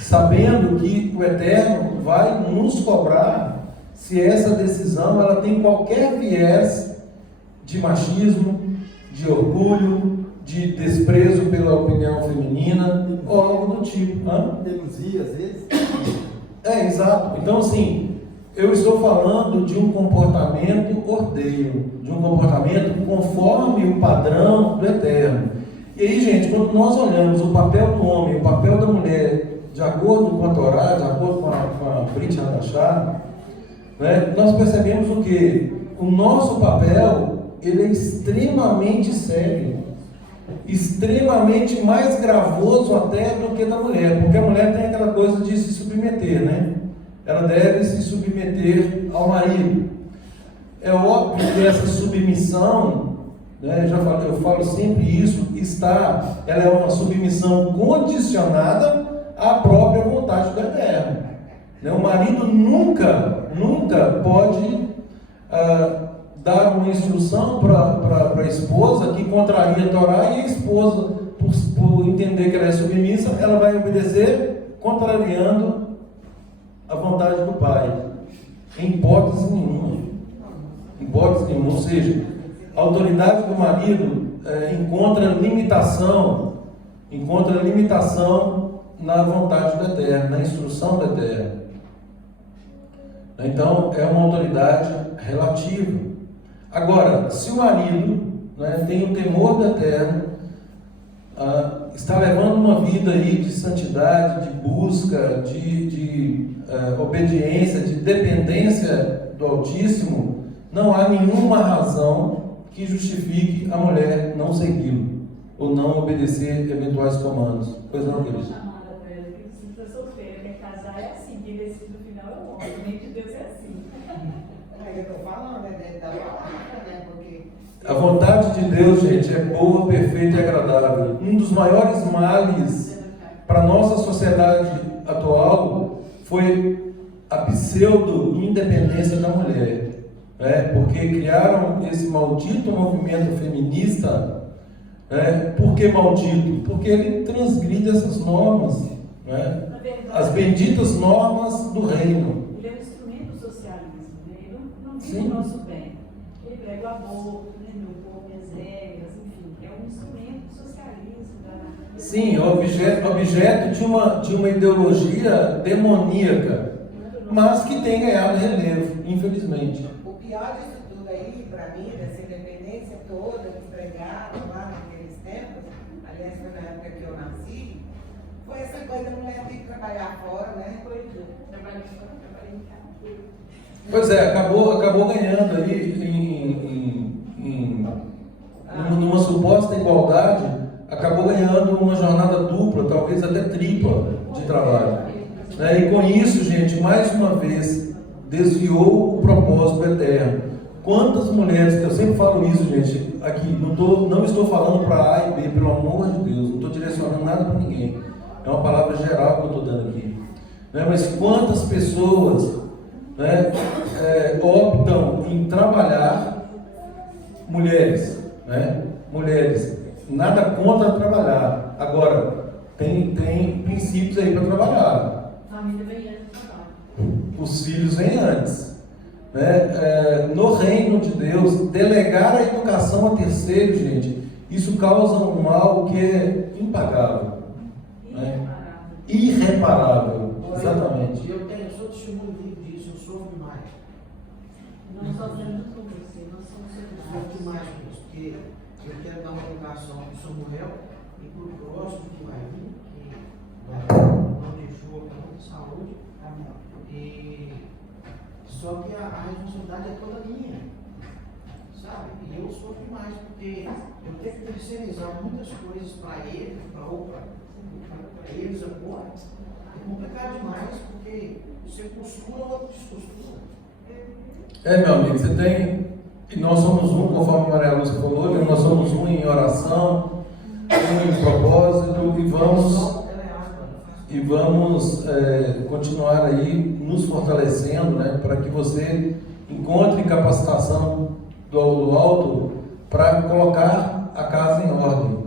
sabendo que o Eterno vai nos cobrar se essa decisão ela tem qualquer viés de machismo, de orgulho, de desprezo pela opinião feminina, ou algo do tipo. Teimosia, às vezes. Exato. Então, assim, eu estou falando de um comportamento ordeiro, de um comportamento conforme o padrão do Eterno. E aí, gente, quando nós olhamos o papel do homem, o papel da mulher de acordo com a Torá, de acordo com a Brit Hadashah, né, nós percebemos o que? O nosso papel, ele é extremamente sério, extremamente mais gravoso até do que da mulher, porque a mulher tem aquela coisa de se submeter, né? Ela deve se submeter ao marido. É óbvio que essa submissão, né, eu falo sempre isso, ela é uma submissão condicionada à própria vontade do Eterno. Né? O marido nunca pode dar uma instrução para a esposa que contraria a Torá, e a esposa, por entender que ela é submissa, ela vai obedecer contrariando a vontade do pai. Em hipótese nenhuma. Ou seja, a autoridade do marido encontra limitação na vontade do Eterno, na instrução do Eterno. Então, é uma autoridade relativa. Agora, se o marido, né, tem o temor do Eterno, está levando uma vida aí de santidade, de busca, de obediência, de dependência do Altíssimo, não há nenhuma razão que justifique a mulher não segui-lo ou não obedecer eventuais comandos. Pois não, querido? Chamada para ela, que se for solteira, quer casar é assim, quem decide no final é o homem, o reino de Deus é assim. Eu estou falando, né, da palavra, né, porque... A vontade de Deus, gente, é boa, perfeita e agradável. Um dos maiores males para a nossa sociedade atual foi a pseudo-independência da mulher. Porque criaram esse maldito movimento feminista. Por que maldito? Porque ele transgride essas normas, as benditas normas do reino. Ele é um instrumento do socialismo, né? Ele não vive Sim. o nosso bem. Ele prega o aborto, né? Não come as regras, enfim. É um instrumento do socialismo. Sim, objeto de uma ideologia demoníaca, mas que tem ganhado relevo, infelizmente. O pior disso tudo aí, para mim, dessa independência toda, dos pregados lá naqueles tempos, aliás, foi na época que eu nasci, foi essa coisa da mulher ter que trabalhar fora, né? Trabalhar fora, trabalhar em casa. Pois é, acabou ganhando aí numa suposta igualdade, acabou ganhando uma jornada dupla, talvez até tripla de trabalho. E com isso, gente, mais uma vez, desviou o propósito eterno. Quantas mulheres, eu sempre falo isso, gente, aqui, não estou falando para A e B, pelo amor de Deus, não estou direcionando nada para ninguém. É uma palavra geral que eu estou dando aqui. Mas quantas pessoas optam em trabalhar, mulheres, nada contra trabalhar. Agora, tem princípios aí para trabalhar. A família vem antes do trabalho. Os filhos vêm antes. No reino de Deus, delegar a educação a terceiros, gente, isso causa um mal que é impagável. Irreparável. Exatamente. Eu sou testemunho disso, eu sofro demais. Nós sofremos com você, nós somos Sofro solidários. demais com isso, porque eu quero dar uma educação para o Samuel e para o próximo que vai vir, que não deixou com muita saúde. Só que a responsabilidade é toda minha, sabe? E eu sofro demais, porque eu tenho que terceirizar muitas coisas para ele, para eles agora. É complicado demais, porque você costura, o outro descostura. Meu amigo, você tem. E nós somos um, conforme a Maria Lúcia falou, nós somos um em oração, um em propósito, e vamos continuar aí nos fortalecendo, para que você encontre capacitação do alto para colocar a casa em ordem.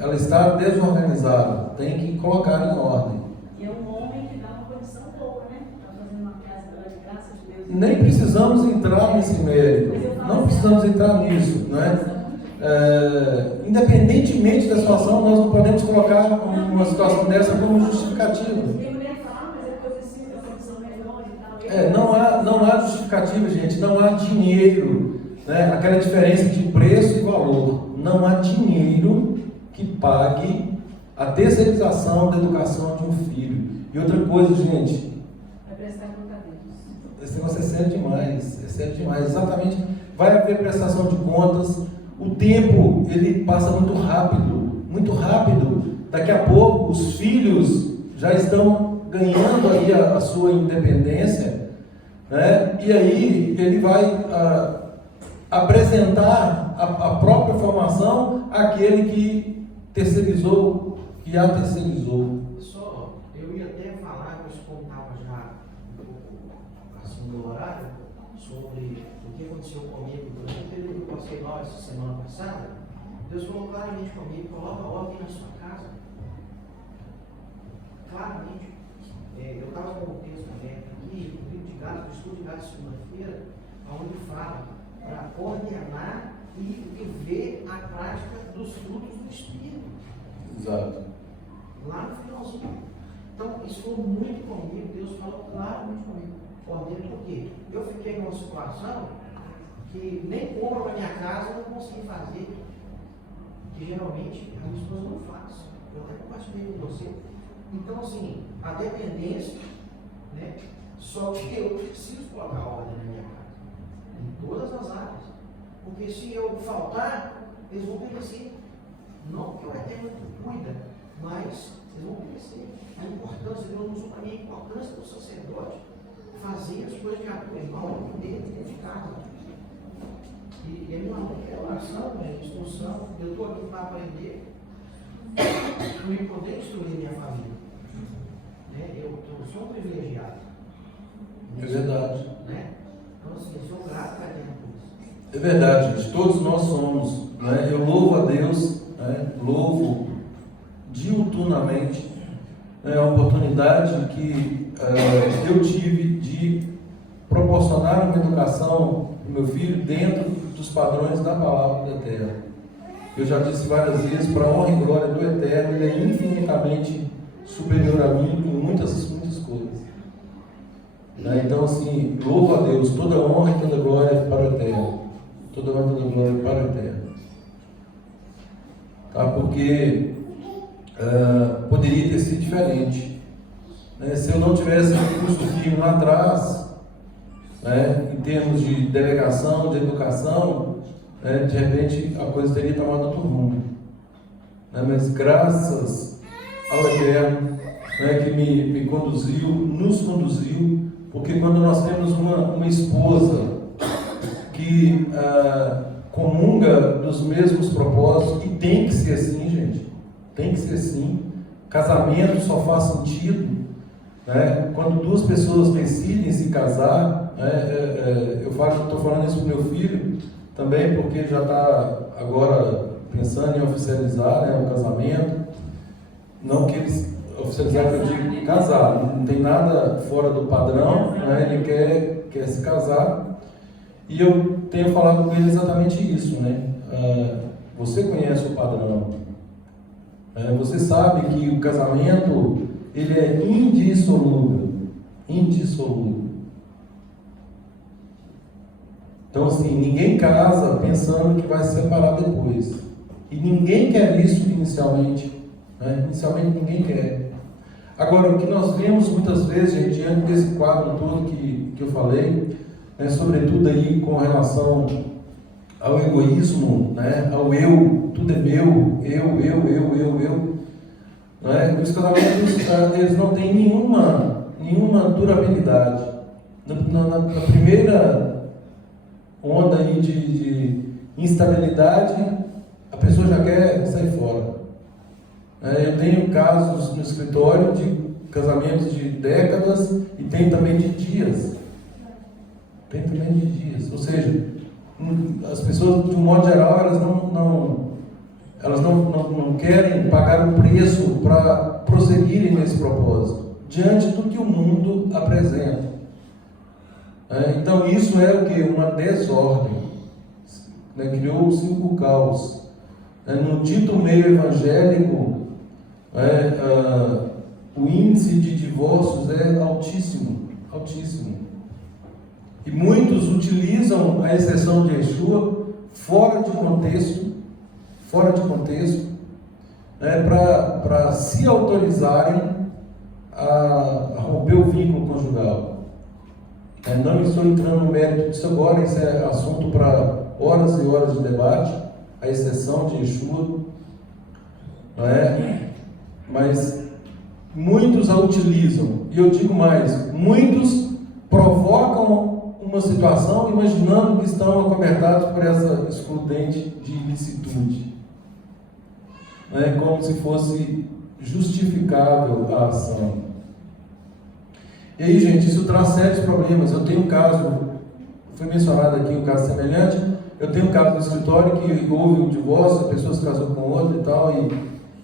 Ela está desorganizada, tem que colocar em ordem. E é um homem que dá uma condição boa, né? Está fazendo uma casa da graça de Deus. Nem precisamos entrar nesse mérito, não precisamos entrar nisso, independentemente da situação, nós não podemos colocar uma situação dessa como justificativa. Tem mulher que fala, mas é coisa assim, da condição melhor e tal. Não há justificativa, gente, não há dinheiro, aquela diferença de preço e valor. Não há dinheiro que pague a terceirização da educação de um filho. E outra coisa, gente, Vai prestar conta a Deus. esse negócio é sério demais, exatamente, vai haver prestação de contas, o tempo, ele passa muito rápido, daqui a pouco os filhos já estão ganhando aí a sua independência, né? E aí ele vai apresentar a própria formação àquele que terceirizou, que a terceirizou. Só, eu ia até falar, mas como estava já um pouco assim do horário, sobre o que aconteceu comigo durante o período que eu passei lá essa semana passada. Deus falou claramente comigo: coloca ordem na sua casa. Claramente. Eu estava com o texto aberto aqui, no livro de Gálatas, no estudo de Gálatas segunda-feira, onde fala para ordenar e viver a prática dos frutos do Espírito. Exato. Lá no finalzinho. Então, isso foi muito comigo, Deus falou claramente comigo. Ordena por quê? Eu fiquei numa situação que nem compra para minha casa eu não consegui fazer, que geralmente a minha esposa não faz. Eu até compartilhei com você. Então, assim, a dependência, né? Só que eu preciso colocar ordem na minha casa, em todas as áreas. Porque se eu faltar, eles vão perecer. Não que o Eterno cuida, mas eles vão perecer. A importância, Deus mostrou para mim a importância do sacerdote fazer as coisas que atuam em mal dentro de casa. E a minha oração, minha instrução, eu estou aqui para aprender, para poder instruir minha família. Né? Eu sou um privilegiado. É verdade. Né? Então, assim, eu sou grato a Deus por isso. É verdade, gente. Todos nós somos. Né? Eu louvo a Deus, né? Louvo diuturnamente, né? A oportunidade que eu tive de proporcionar uma educação para o meu filho dentro dos padrões da palavra do Eterno. Eu já disse várias vezes, para a honra e glória do Eterno, ele é infinitamente superior a mim em muitas coisas. Né? Então, assim, louvo a Deus, toda honra e toda glória para o Eterno. Toda honra e toda glória para o Eterno. Tá? Porque poderia ter sido diferente. Né? Se eu não tivesse um curso firme lá atrás, né, em termos de delegação, de educação, né, de repente a coisa teria tomado outro rumo. Né? Mas graças ao Eterno, né, que me conduziu, nos conduziu, porque quando nós temos uma esposa que comunga dos mesmos propósitos, e tem que ser assim, gente, tem que ser assim. Casamento só faz sentido, né, quando duas pessoas decidem se casar. Eu estou falando isso para o meu filho também, porque ele já está agora pensando em oficializar, né, o casamento. Não que eles oficializar, que eu digo casar, não tem nada fora do padrão, né, ele quer se casar. E eu tenho falado com ele exatamente isso, né? Você conhece o padrão, você sabe que o casamento ele é indissolúvel. Então, assim, ninguém casa pensando que vai se separar depois. E ninguém quer isso inicialmente. Né? Inicialmente ninguém quer. Agora, o que nós vemos muitas vezes, gente, diante desse quadro todo que eu falei, né, sobretudo aí com relação ao egoísmo, né, ao eu, tudo é meu, eu. Né? Os casamentos, eles não têm nenhuma durabilidade. Na primeira onda aí de instabilidade, a pessoa já quer sair fora. Eu tenho casos no escritório de casamentos de décadas e tem também de dias. Ou seja, as pessoas, de um modo geral, elas não querem pagar o preço para prosseguirem nesse propósito, diante do que o mundo apresenta. Então isso é o que? Uma desordem. Criou-se o caos. No dito meio evangélico, o índice de divórcios é altíssimo. E muitos utilizam a exceção de Yeshua fora de contexto, né, para se autorizarem a romper o vínculo conjugal. Não estou entrando no mérito disso agora, isso é assunto para horas e horas de debate, a exceção de Yeshua, não é? Mas muitos a utilizam, e eu digo mais, muitos provocam uma situação imaginando que estão acobertados por essa excludente de ilicitude, como se fosse justificável a ação. E aí, gente, isso traz sérios problemas. Eu tenho um caso, foi mencionado aqui um caso semelhante, eu tenho um caso no escritório que houve um divórcio, a pessoa se casou com outra e tal,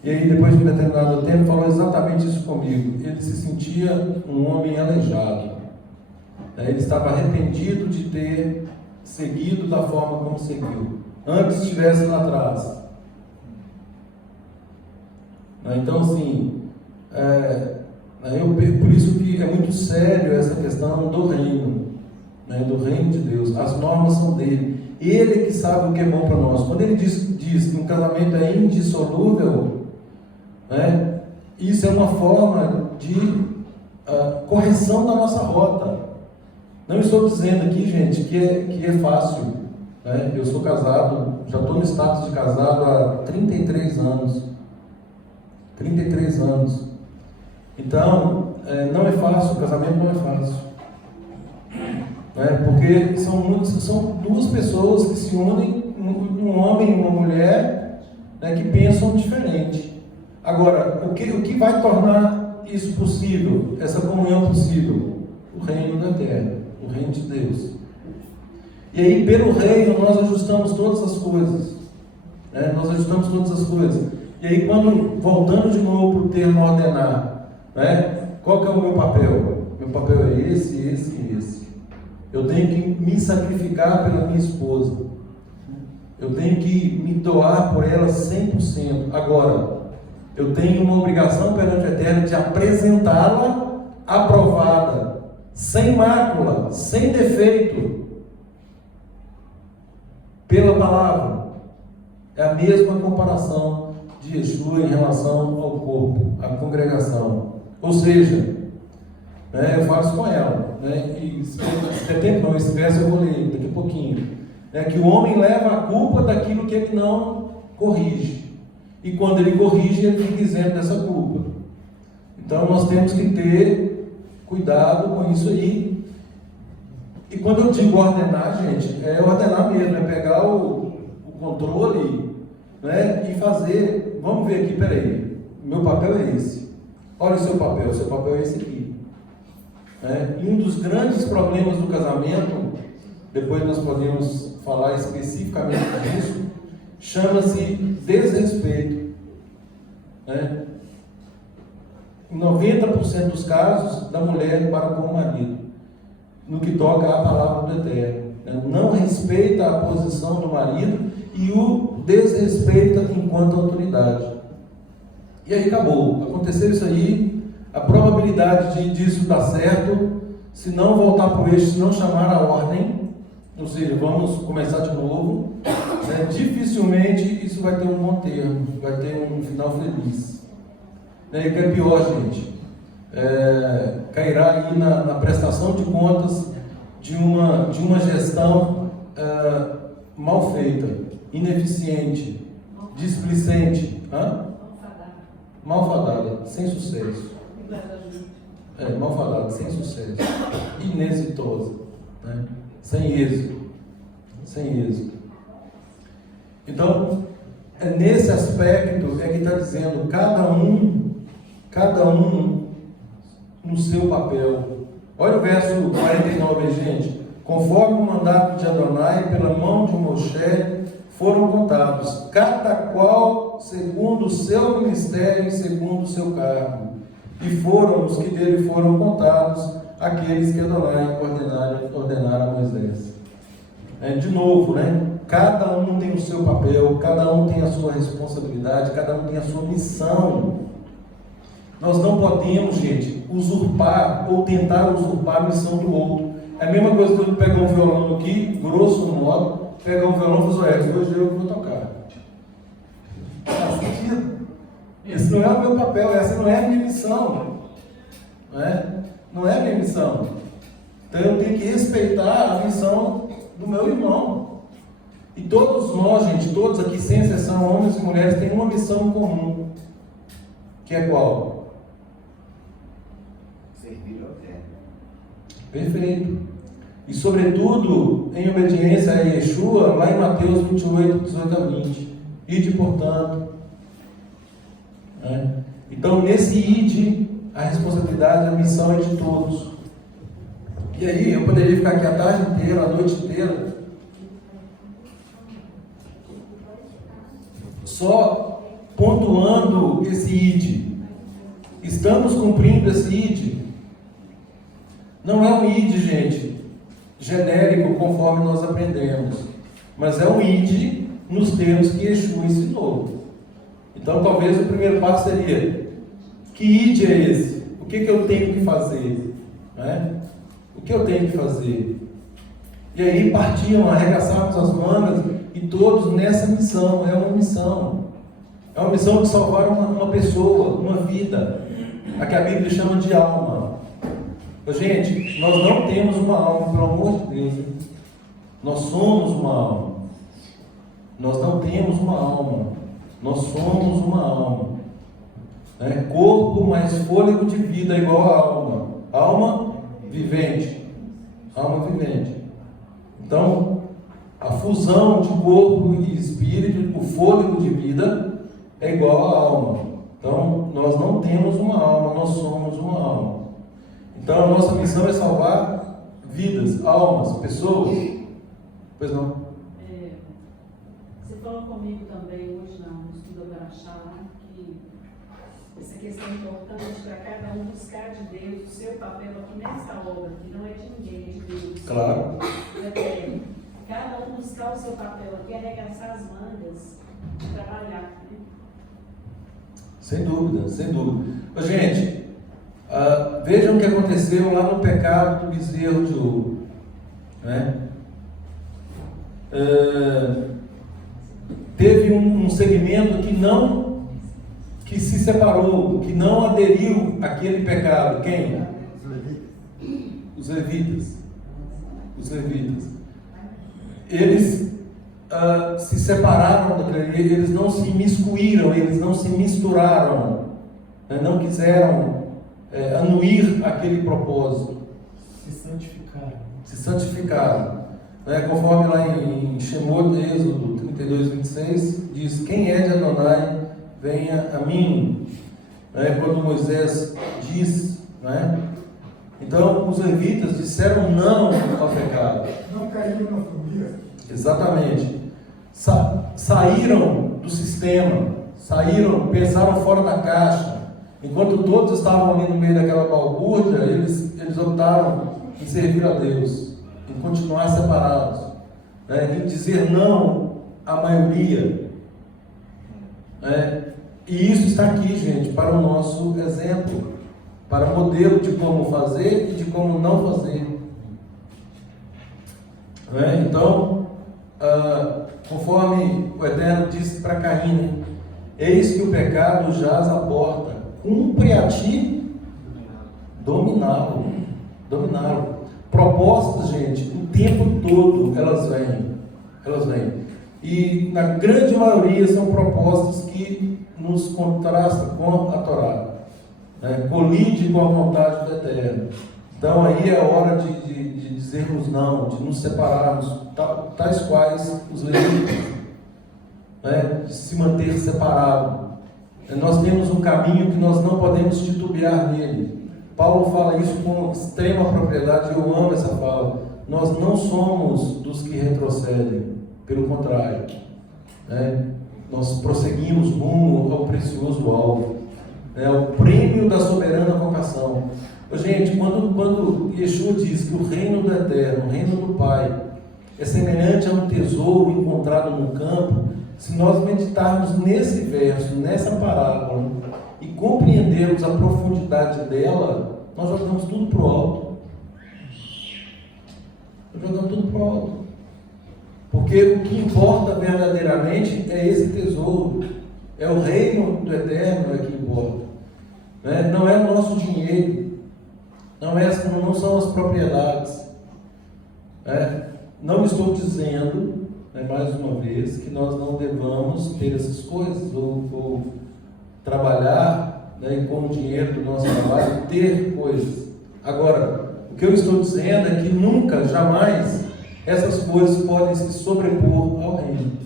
e aí depois de um determinado tempo falou exatamente isso comigo. Ele se sentia um homem aleijado. Ele estava arrependido de ter seguido da forma como seguiu. Antes estivesse lá atrás. Então, assim, por isso que é muito sério essa questão do reino, do reino de Deus. As normas são dele. Ele que sabe o que é bom para nós. Quando ele diz que um casamento é indissolúvel, isso é uma forma de correção da nossa rota. Não estou dizendo aqui, gente, que é fácil. Eu sou casado, já estou no status de casado há 33 anos. 33 anos. Então, não é fácil, o casamento não é fácil. Porque são duas pessoas que se unem, um homem e uma mulher, que pensam diferente. Agora, o que vai tornar isso possível, essa comunhão possível? O reino da terra, o reino de Deus. E aí, pelo reino, nós ajustamos todas as coisas. Nós ajustamos todas as coisas. E aí, voltando de novo para o termo ordenar, qual que é o meu papel? Meu papel é esse, esse e esse. Eu tenho que me sacrificar pela minha esposa. Eu tenho que me doar por ela 100%. Agora, eu tenho uma obrigação perante o Eterno de apresentá-la aprovada, sem mácula, sem defeito, pela palavra. É a mesma comparação de Yeshua em relação ao corpo, à congregação. Ou seja, eu falo isso com ela, e se der tempo não, esse verso eu vou ler daqui a pouquinho, que o homem leva a culpa daquilo que ele não corrige, e quando ele corrige, ele fica isento dessa culpa. Então nós temos que ter cuidado com isso aí. E quando eu digo ordenar, gente, é ordenar mesmo, é pegar o controle, e fazer. Vamos ver aqui, peraí, meu papel é esse. Olha o seu papel é esse aqui. E um dos grandes problemas do casamento, depois nós podemos falar especificamente disso, chama-se desrespeito. Em 90% dos casos, da mulher para com o marido, no que toca à palavra do Eterno. Não respeita a posição do marido e o desrespeita enquanto autoridade. E aí acabou. Aconteceu isso aí, a probabilidade disso dar certo, se não voltar para o eixo, se não chamar a ordem, ou seja, vamos começar de novo, dificilmente isso vai ter um bom termo, vai ter um final feliz. E o que é pior, gente, cairá aí na prestação de contas de uma gestão mal feita, ineficiente, displicente, malfadada, sem sucesso. Malfadada, sem sucesso, inexitosa, sem êxito. Então, nesse aspecto que está dizendo, cada um no seu papel. Olha o verso 49, gente. Conforme o mandato de Adonai, pela mão de Moshe, foram contados, cada qual segundo o seu ministério e segundo o seu cargo. E foram os que dele foram contados, aqueles que Adonai ordenaram a Moisés. De novo, cada um tem o seu papel, cada um tem a sua responsabilidade, cada um tem a sua missão. Nós não podemos, gente, usurpar ou tentar usurpar a missão do outro. É a mesma coisa que eu pegar um violão aqui, grosso modo, pegar um violão e fazer hoje eu vou tocar. Faz sentido. Esse não é o meu papel, essa não é a minha missão. Não é a minha missão. Então eu tenho que respeitar a missão do meu irmão. E todos nós, gente, todos aqui, sem exceção, homens e mulheres, têm uma missão comum. Que é qual? Servir ao Eterno. Perfeito. E sobretudo, em obediência a Yeshua, lá em Mateus 28, 18 a 20. Ide, portanto. Então, nesse ide, a responsabilidade, a missão é de todos. E aí, eu poderia ficar aqui a tarde inteira, a noite inteira, só pontuando esse ide. Estamos cumprindo esse ide? Não é um ide, gente, genérico conforme nós aprendemos, mas é um ide nos termos que Yeshua ensinou. Então talvez o primeiro passo seria: que ide é esse? O que eu tenho que fazer? O que eu tenho que fazer? E aí partiam, arregaçarmos as mangas e todos nessa missão. É uma missão. É uma missão de salvar uma pessoa, uma vida. A que a Bíblia chama de alma. Gente, nós não temos uma alma, pelo amor de Deus. Nós somos uma alma. Nós não temos uma alma. Nós somos uma alma. Corpo mais fôlego de vida é igual a alma. Alma vivente. Alma vivente. Então, a fusão de corpo e espírito, o fôlego de vida, é igual a alma. Então, nós não temos uma alma, nós somos uma alma. Então, a nossa missão é salvar vidas, almas, pessoas. Pois não? Você falou comigo também hoje no estudo da Araxá, que essa questão é importante para cada um buscar de Deus o seu papel aqui nessa obra, que não é de ninguém, é de Deus. Claro. Cada um buscar o seu papel aqui, arregaçar as mangas e trabalhar. Sem dúvida, sem dúvida. Gente, vejam o que aconteceu lá no pecado do bezerro de ouro. Teve um segmento que se separou, que não aderiu àquele pecado. Quem? Os levitas. Os levitas. Eles se separaram daquele, eles não se imiscuíram, eles não se misturaram, não quiseram anuir aquele propósito. Se santificaram. Conforme lá em Shemot, Êxodo 32, 26, diz: quem é de Adonai, venha a mim. Quando Moisés diz, então os levitas disseram não ao pecado. Não caíram na fogueira. Exatamente. Saíram do sistema, pensaram fora da caixa. Enquanto todos estavam ali no meio daquela balbúrdia, eles optaram em servir a Deus, em continuar separados, em dizer não à maioria. E isso está aqui, gente, para o nosso exemplo, para o modelo de como fazer e de como não fazer. Então, conforme o Eterno disse para Caim, eis que o pecado jaz à porta, cumpre a ti dominá-lo. Propostas, gente, o tempo todo elas vêm. E na grande maioria são propostas que nos contrastam com a Torá, colide com a vontade do Eterno. Então aí é hora de dizermos não, de nos separarmos, tais quais os levitas, de se manter separado. Nós temos um caminho que nós não podemos titubear nele. Paulo fala isso com extrema propriedade, eu amo essa fala. Nós não somos dos que retrocedem, pelo contrário. Nós prosseguimos rumo ao precioso alvo, o prêmio da soberana vocação. Gente, quando Yeshua diz que o reino do Eterno, o reino do Pai, é semelhante a um tesouro encontrado no campo, se nós meditarmos nesse verso, nessa parábola, e compreendermos a profundidade dela, nós jogamos tudo para o alto. Porque o que importa verdadeiramente é esse tesouro, É o reino do eterno que importa. Né? Não é o nosso dinheiro, não são as propriedades. Não estou dizendo, mais uma vez, que nós não devamos ter essas coisas, ou trabalhar, com o dinheiro do nosso trabalho, ter coisas. Agora, o que eu estou dizendo é que nunca, jamais, essas coisas podem se sobrepor ao reino.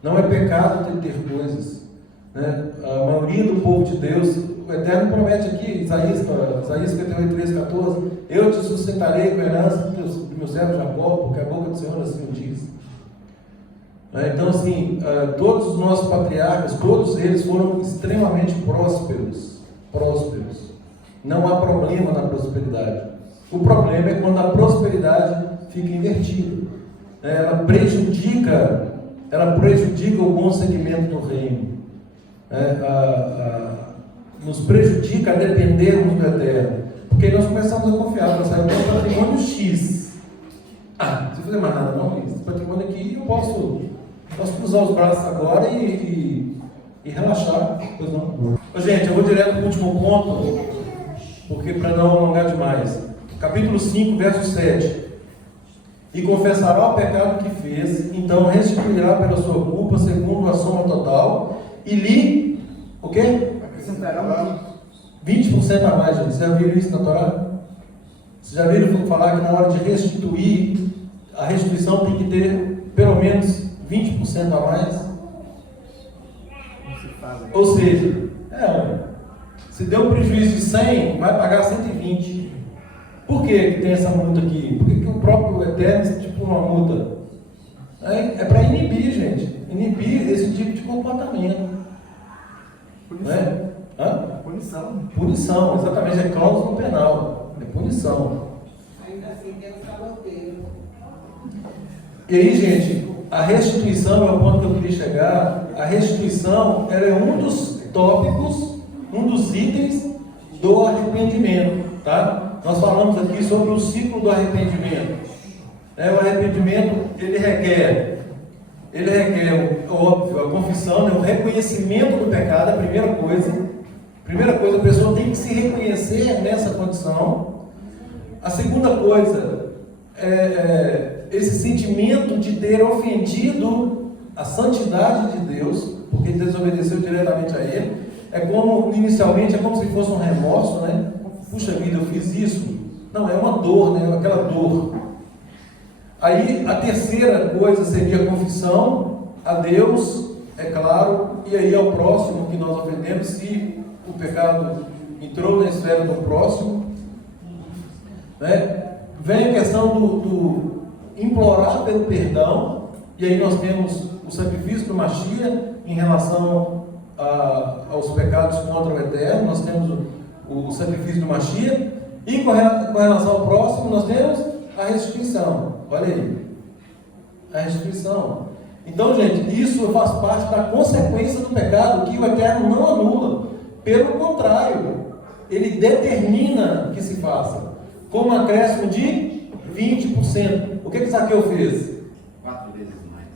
Não é pecado ter coisas. A maioria do povo de Deus, o Eterno promete aqui, Isaías 58, 14: eu te sustentarei com a herança do meu servo Jacó, porque a boca do Senhor assim o diz. Então, assim, todos os nossos patriarcas, todos eles foram extremamente prósperos. Não há problema na prosperidade. O problema é quando a prosperidade fica invertida. Ela prejudica o bom segmento do reino. Nos prejudica a dependermos do eterno. Porque nós começamos a confiar para sair do patrimônio X. Não precisa fazer mais nada não, esse patrimônio aqui eu posso cruzar os braços agora e relaxar. Pois não. Gente, eu vou direto para o último ponto, porque para não alongar demais. Capítulo 5, verso 7. E confessará o pecado que fez, então restituirá pela sua culpa, segundo a soma total, e lhe, o quê? Acrescentará 20% a mais, gente. Vocês já viram isso na Torá? Vocês já viram falar que na hora de restituir, a restituição tem que ter pelo menos 20% a mais? Ou seja, se deu um prejuízo de 100, vai pagar 120. Por que tem essa multa aqui? Por que o próprio Eterno estipula uma multa? É para inibir, gente. Inibir esse tipo de comportamento. Punição, exatamente. É cláusula penal. É punição. Ainda assim, Deus está roteiro. E aí, gente, a restituição é o ponto que eu queria chegar. A restituição ela é um dos tópicos, um dos itens do arrependimento, tá? Nós falamos aqui sobre o ciclo do arrependimento. O arrependimento, ele requer, óbvio, a confissão, o reconhecimento do pecado, é a primeira coisa. Primeira coisa, a pessoa tem que se reconhecer nessa condição. A segunda coisa é esse sentimento de ter ofendido a santidade de Deus, porque desobedeceu diretamente a Ele. Inicialmente, é como se fosse um remorso, né? Puxa vida, eu fiz isso. Não, é uma dor, né? Aquela dor. Aí, a terceira coisa seria a confissão a Deus, é claro, e aí ao próximo que nós ofendemos, se o pecado entrou na esfera do próximo, né? Vem a questão do implorar pelo perdão, e aí nós temos o sacrifício do Mashiach em relação aos pecados contra o Eterno, nós temos o sacrifício do Mashiach, e com relação ao próximo nós temos a restituição. Olha aí, a restituição. Então, gente, isso faz parte da consequência do pecado, que o Eterno não anula. Pelo contrário, ele determina que se faça, com um acréscimo de 20%. O que Zaqueu fez? 4 vezes mais.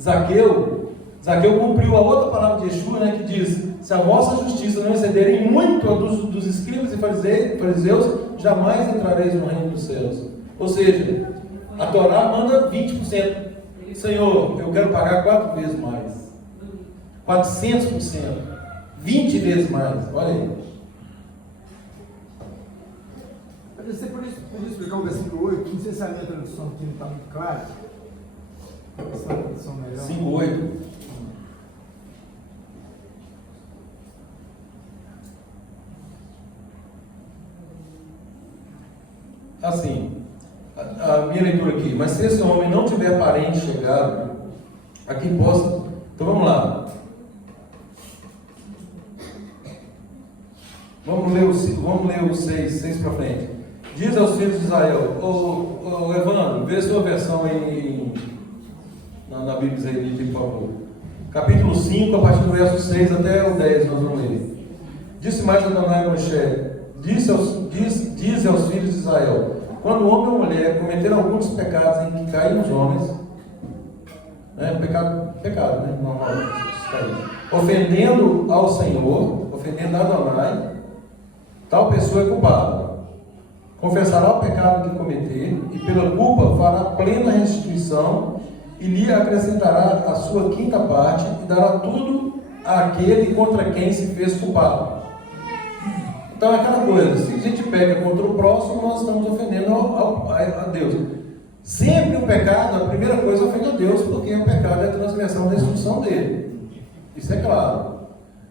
Zaqueu cumpriu a outra palavra de Yeshua, né, que diz: se a vossa justiça não excederem muito a dos escribas e fariseus, jamais entrareis no reino dos céus. Ou seja, a Torá manda 20%. Senhor, eu quero pagar 4 vezes mais. 400%. 20 vezes mais. Olha aí. Você podia explicar o versículo 8? Não sei se a minha tradução aqui não está muito clara. Essa tradução melhor. 5:8. Assim, a minha leitura aqui: mas se esse homem não tiver parente chegado, a quem possa. Então vamos lá. Vamos ler o 6 para frente. Diz aos filhos de Israel: ô Evandro, vê a sua versão aí na Bíblia israelita, por favor. Capítulo 5, a partir do verso 6 até o 10, nós vamos ler. Disse mais Adonai a Moshe: diz aos filhos de Israel: quando o homem ou mulher cometer algum dos pecados em que caem os homens, Pecado, né? Normal, ofendendo ao Senhor, ofendendo a Adonai, tal pessoa é culpada. Confessará o pecado que cometer e pela culpa fará plena restituição e lhe acrescentará a sua quinta parte e dará tudo àquele contra quem se fez culpado. Então é aquela coisa, se a gente peca contra o próximo, nós estamos ofendendo a Deus. Sempre o pecado, a primeira coisa ofende a Deus, porque o pecado é a transgressão da instrução dele. Isso é claro.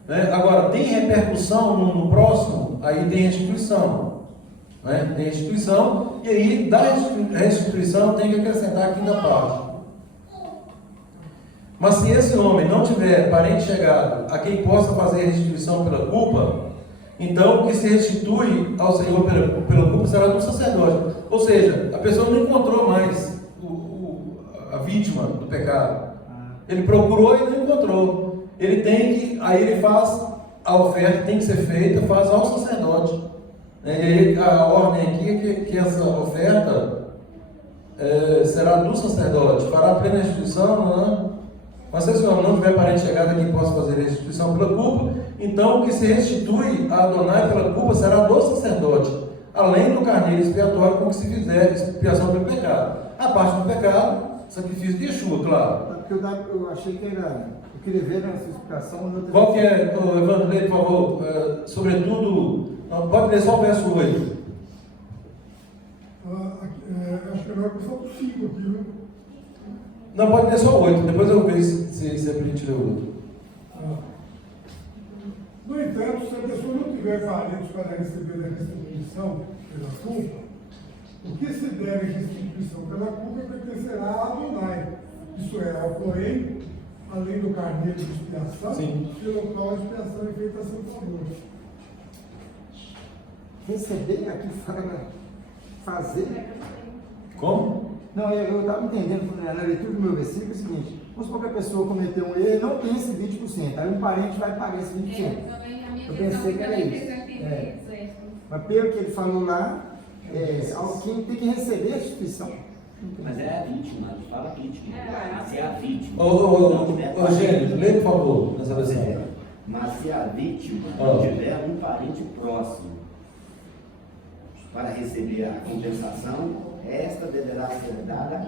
Né? Agora, tem repercussão no próximo, aí tem restituição. Né? Tem restituição, e aí da restituição tem que acrescentar a quinta parte. Mas se esse homem não tiver parente chegado a quem possa fazer restituição pela culpa, então o que se restitui ao Senhor pela culpa será do sacerdote. Ou seja, a pessoa não encontrou mais a vítima do pecado. Ele procurou e não encontrou. Ele tem que, aí ele faz a oferta, tem que ser feita, faz ao sacerdote. E aí a ordem aqui é que essa oferta será do sacerdote, fará plena restituição, não é? Mas se esse homem não tiver parente chegado a quem possa fazer restituição pela culpa, então o que se restitui a Adonai pela culpa será do sacerdote, além do carneiro expiatório com que se fizer expiação pelo pecado. A parte do pecado, sacrifício de Yeshua, claro. Porque eu achei que era. Eu queria ver nessa explicação. Qual que é, Evandro, lê, por favor, sobretudo, não, pode ler só o verso 8. Acho que agora só o 5 aqui, viu? Não, pode ler só o 8, depois eu vejo se é para a gente ler o outro. No entanto, se a pessoa não tiver parentes para receber a restituição pela culpa, o que se deve à restituição pela culpa pertencerá a Adonai, isso é, ao Cohen, além do carneiro de expiação, Sim. pelo qual a expiação é feita a seu favor. Receber aqui fala fazer. Como? Não, eu estava entendendo na leitura do meu versículo o seguinte: vamos supor que a pessoa cometeu um erro e não tem esse 20%, aí um parente vai pagar esse 20%. Eu pensei que era isso. Mas pelo que ele falou lá, quem tem que receber a restituição. Mas é a vítima, ele fala vítima. Mas é a vítima. Ô, Gênio, lê por favor, nessa versão. Mas se a vítima não tiver um parente próximo para receber a compensação, esta deverá ser dada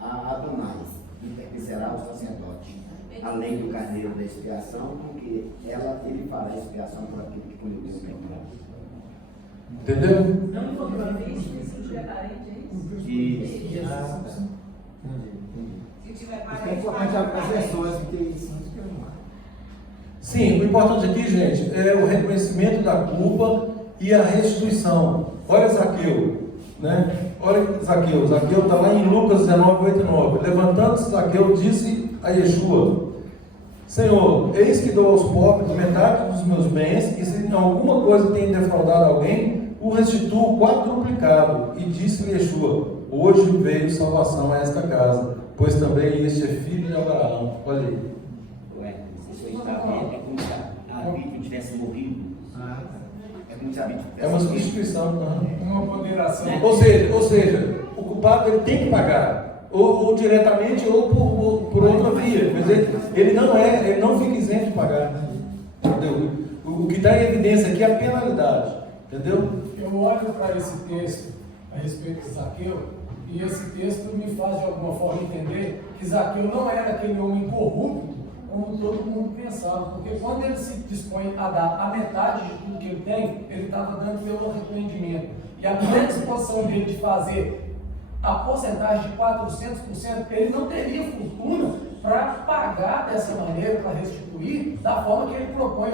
a Adonai, que será o sacerdote, além do carneiro da expiação, porque ele fará a expiação por aquilo que foi o pecado. Entendeu? Não encontrou vítima, se tiver parente, é isso? E Se tiver É parente, importante as versões, porque isso não se não. Sim, o importante aqui, gente, é o reconhecimento da culpa e a restituição. Olha Zaqueu, né? Olha Zaqueu está lá em Lucas 19, 8 e 9. Levantando-se Zaqueu, disse a Yeshua: Senhor, eis que dou aos pobres metade dos meus bens, e se em alguma coisa tenho defraudado alguém, o restituo quadruplicado. E disse-lhe Yeshua: hoje veio salvação a esta casa, pois também este é filho de Abraão. Olha aí. Ué, se isso está vendo, é como se a vítima tivesse morrido. É como se a vítima tivesse É uma morrido. substituição. Uma ponderação. Ou seja, o culpado ele tem que pagar, ou diretamente ou por outra via. Mas ele não fica isento de pagar. Entendeu? O que está em evidência aqui é a penalidade. Entendeu? Eu olho para esse texto a respeito de Zaqueu, e esse texto me faz de alguma forma entender que Zaqueu não era aquele homem corrupto como todo mundo pensava, porque quando ele se dispõe a dar a metade de tudo que ele tem, ele estava dando pelo arrependimento. E a predisposição dele de fazer a porcentagem de 400%, ele não teria fortuna para pagar dessa maneira, para restituir da forma que ele propõe.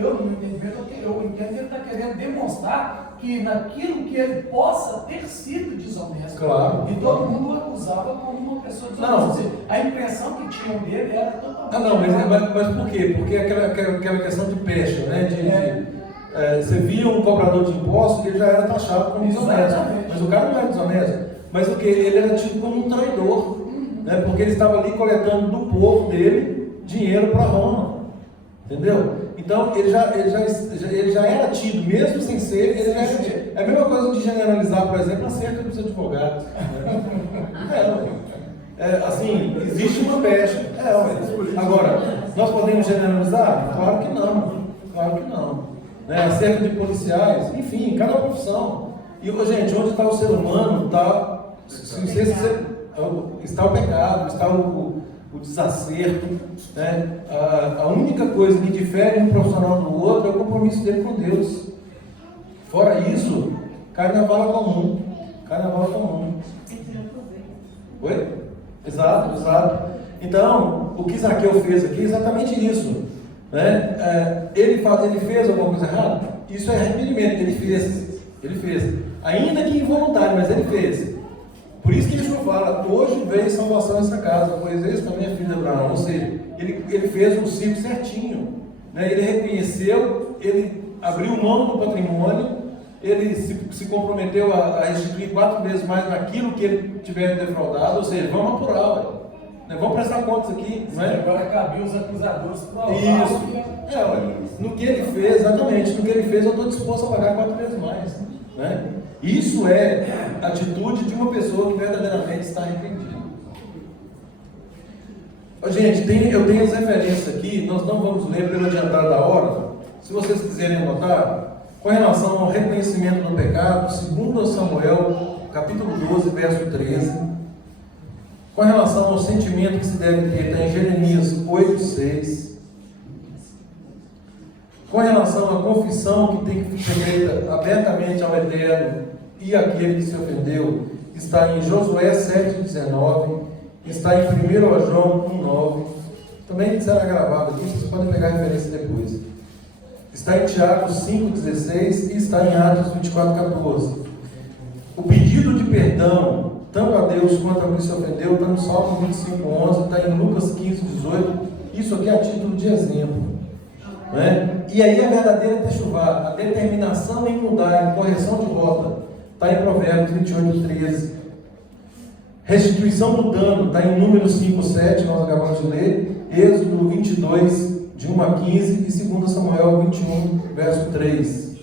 Eu, no meu entendimento, eu entendo que ele está querendo demonstrar que naquilo que ele possa ter sido desonesto. Claro. E todo mundo o acusava como uma pessoa desonesta. A impressão que tinham dele era totalmente... Mas por quê? Porque aquela questão de pecha, né? Você via um cobrador de impostos que ele já era taxado como desonesto. Exatamente. Mas o cara não era desonesto. Mas o que? Ele era tido como um traidor. Né? Porque ele estava ali coletando do povo dele dinheiro para Roma. Entendeu? Então ele já era tido, mesmo sem ser, ele já era tido. É a mesma coisa de generalizar, por exemplo, acerca dos advogados. Né? assim, existe uma pecha. Agora, nós podemos generalizar? Claro que não. Claro que não. Né? Acerca de policiais, enfim, cada profissão. E, gente, onde está o ser humano, está o pecado, está o desacerto. Né? A única coisa que difere um profissional do outro é o compromisso dele com Deus. Fora isso, cai na vala comum. Cai na vala comum. Oi? Exato. Então, o que Zaqueu fez aqui é exatamente isso. Né? Ele fez alguma coisa errada? Isso é arrependimento. Ele fez. Ainda que involuntário, mas ele fez. Por isso que Yeshua fala, hoje veio salvação nessa casa, pois esse também é filho de Abraão. Ou seja, ele fez um ciclo certinho. Né? Ele reconheceu, ele abriu mão do patrimônio, ele se comprometeu a restituir 4 vezes mais naquilo que ele tiver defraudado. Ou seja, vamos apurar, né? Vamos prestar contas aqui. Não é? Agora cabia os acusadores provar. Isso. No que ele fez, exatamente, no que ele fez, eu estou disposto a pagar 4 vezes mais. Né? Isso é a atitude de uma pessoa que verdadeiramente está arrependida. Gente, eu tenho as referências aqui, nós não vamos ler pelo adiantar da hora. Se vocês quiserem anotar, com relação ao reconhecimento do pecado, 2 Samuel, capítulo 12, verso 13. Com relação ao sentimento que se deve ter, está em Jeremias 8, 6. Com relação à confissão que tem que ser feita abertamente ao Eterno e àquele que se ofendeu, está em Josué 7,19, está em 1 João 1,9, também será gravado aqui, vocês podem pegar a referência depois. Está em Tiago 5,16 e está em Atos 24,14. O pedido de perdão, tanto a Deus quanto a quem se ofendeu, está no Salmo 25,11, está em Lucas 15,18, isso aqui é a título de exemplo. Né? E aí a verdadeira techuvá, a determinação em mudar, em correção de rota, está em Provérbios 28:13. Restituição do dano está em Números 5:7, nós acabamos de ler, Êxodo 22, de 1 a 15, e 2 Samuel 21, verso 3.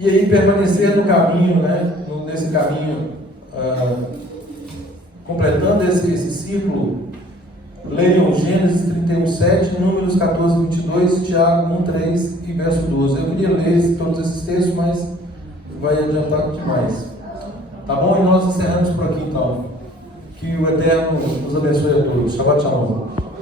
E aí permanecer no caminho, né? Nesse caminho, completando esse ciclo. Leiam Gênesis 31:7, Números 14:22, Tiago 1:3 e verso 12. Eu queria ler todos esses textos, mas vai adiantar demais. Tá bom? E nós encerramos por aqui então. Que o Eterno nos abençoe a todos. Shabbat Shalom.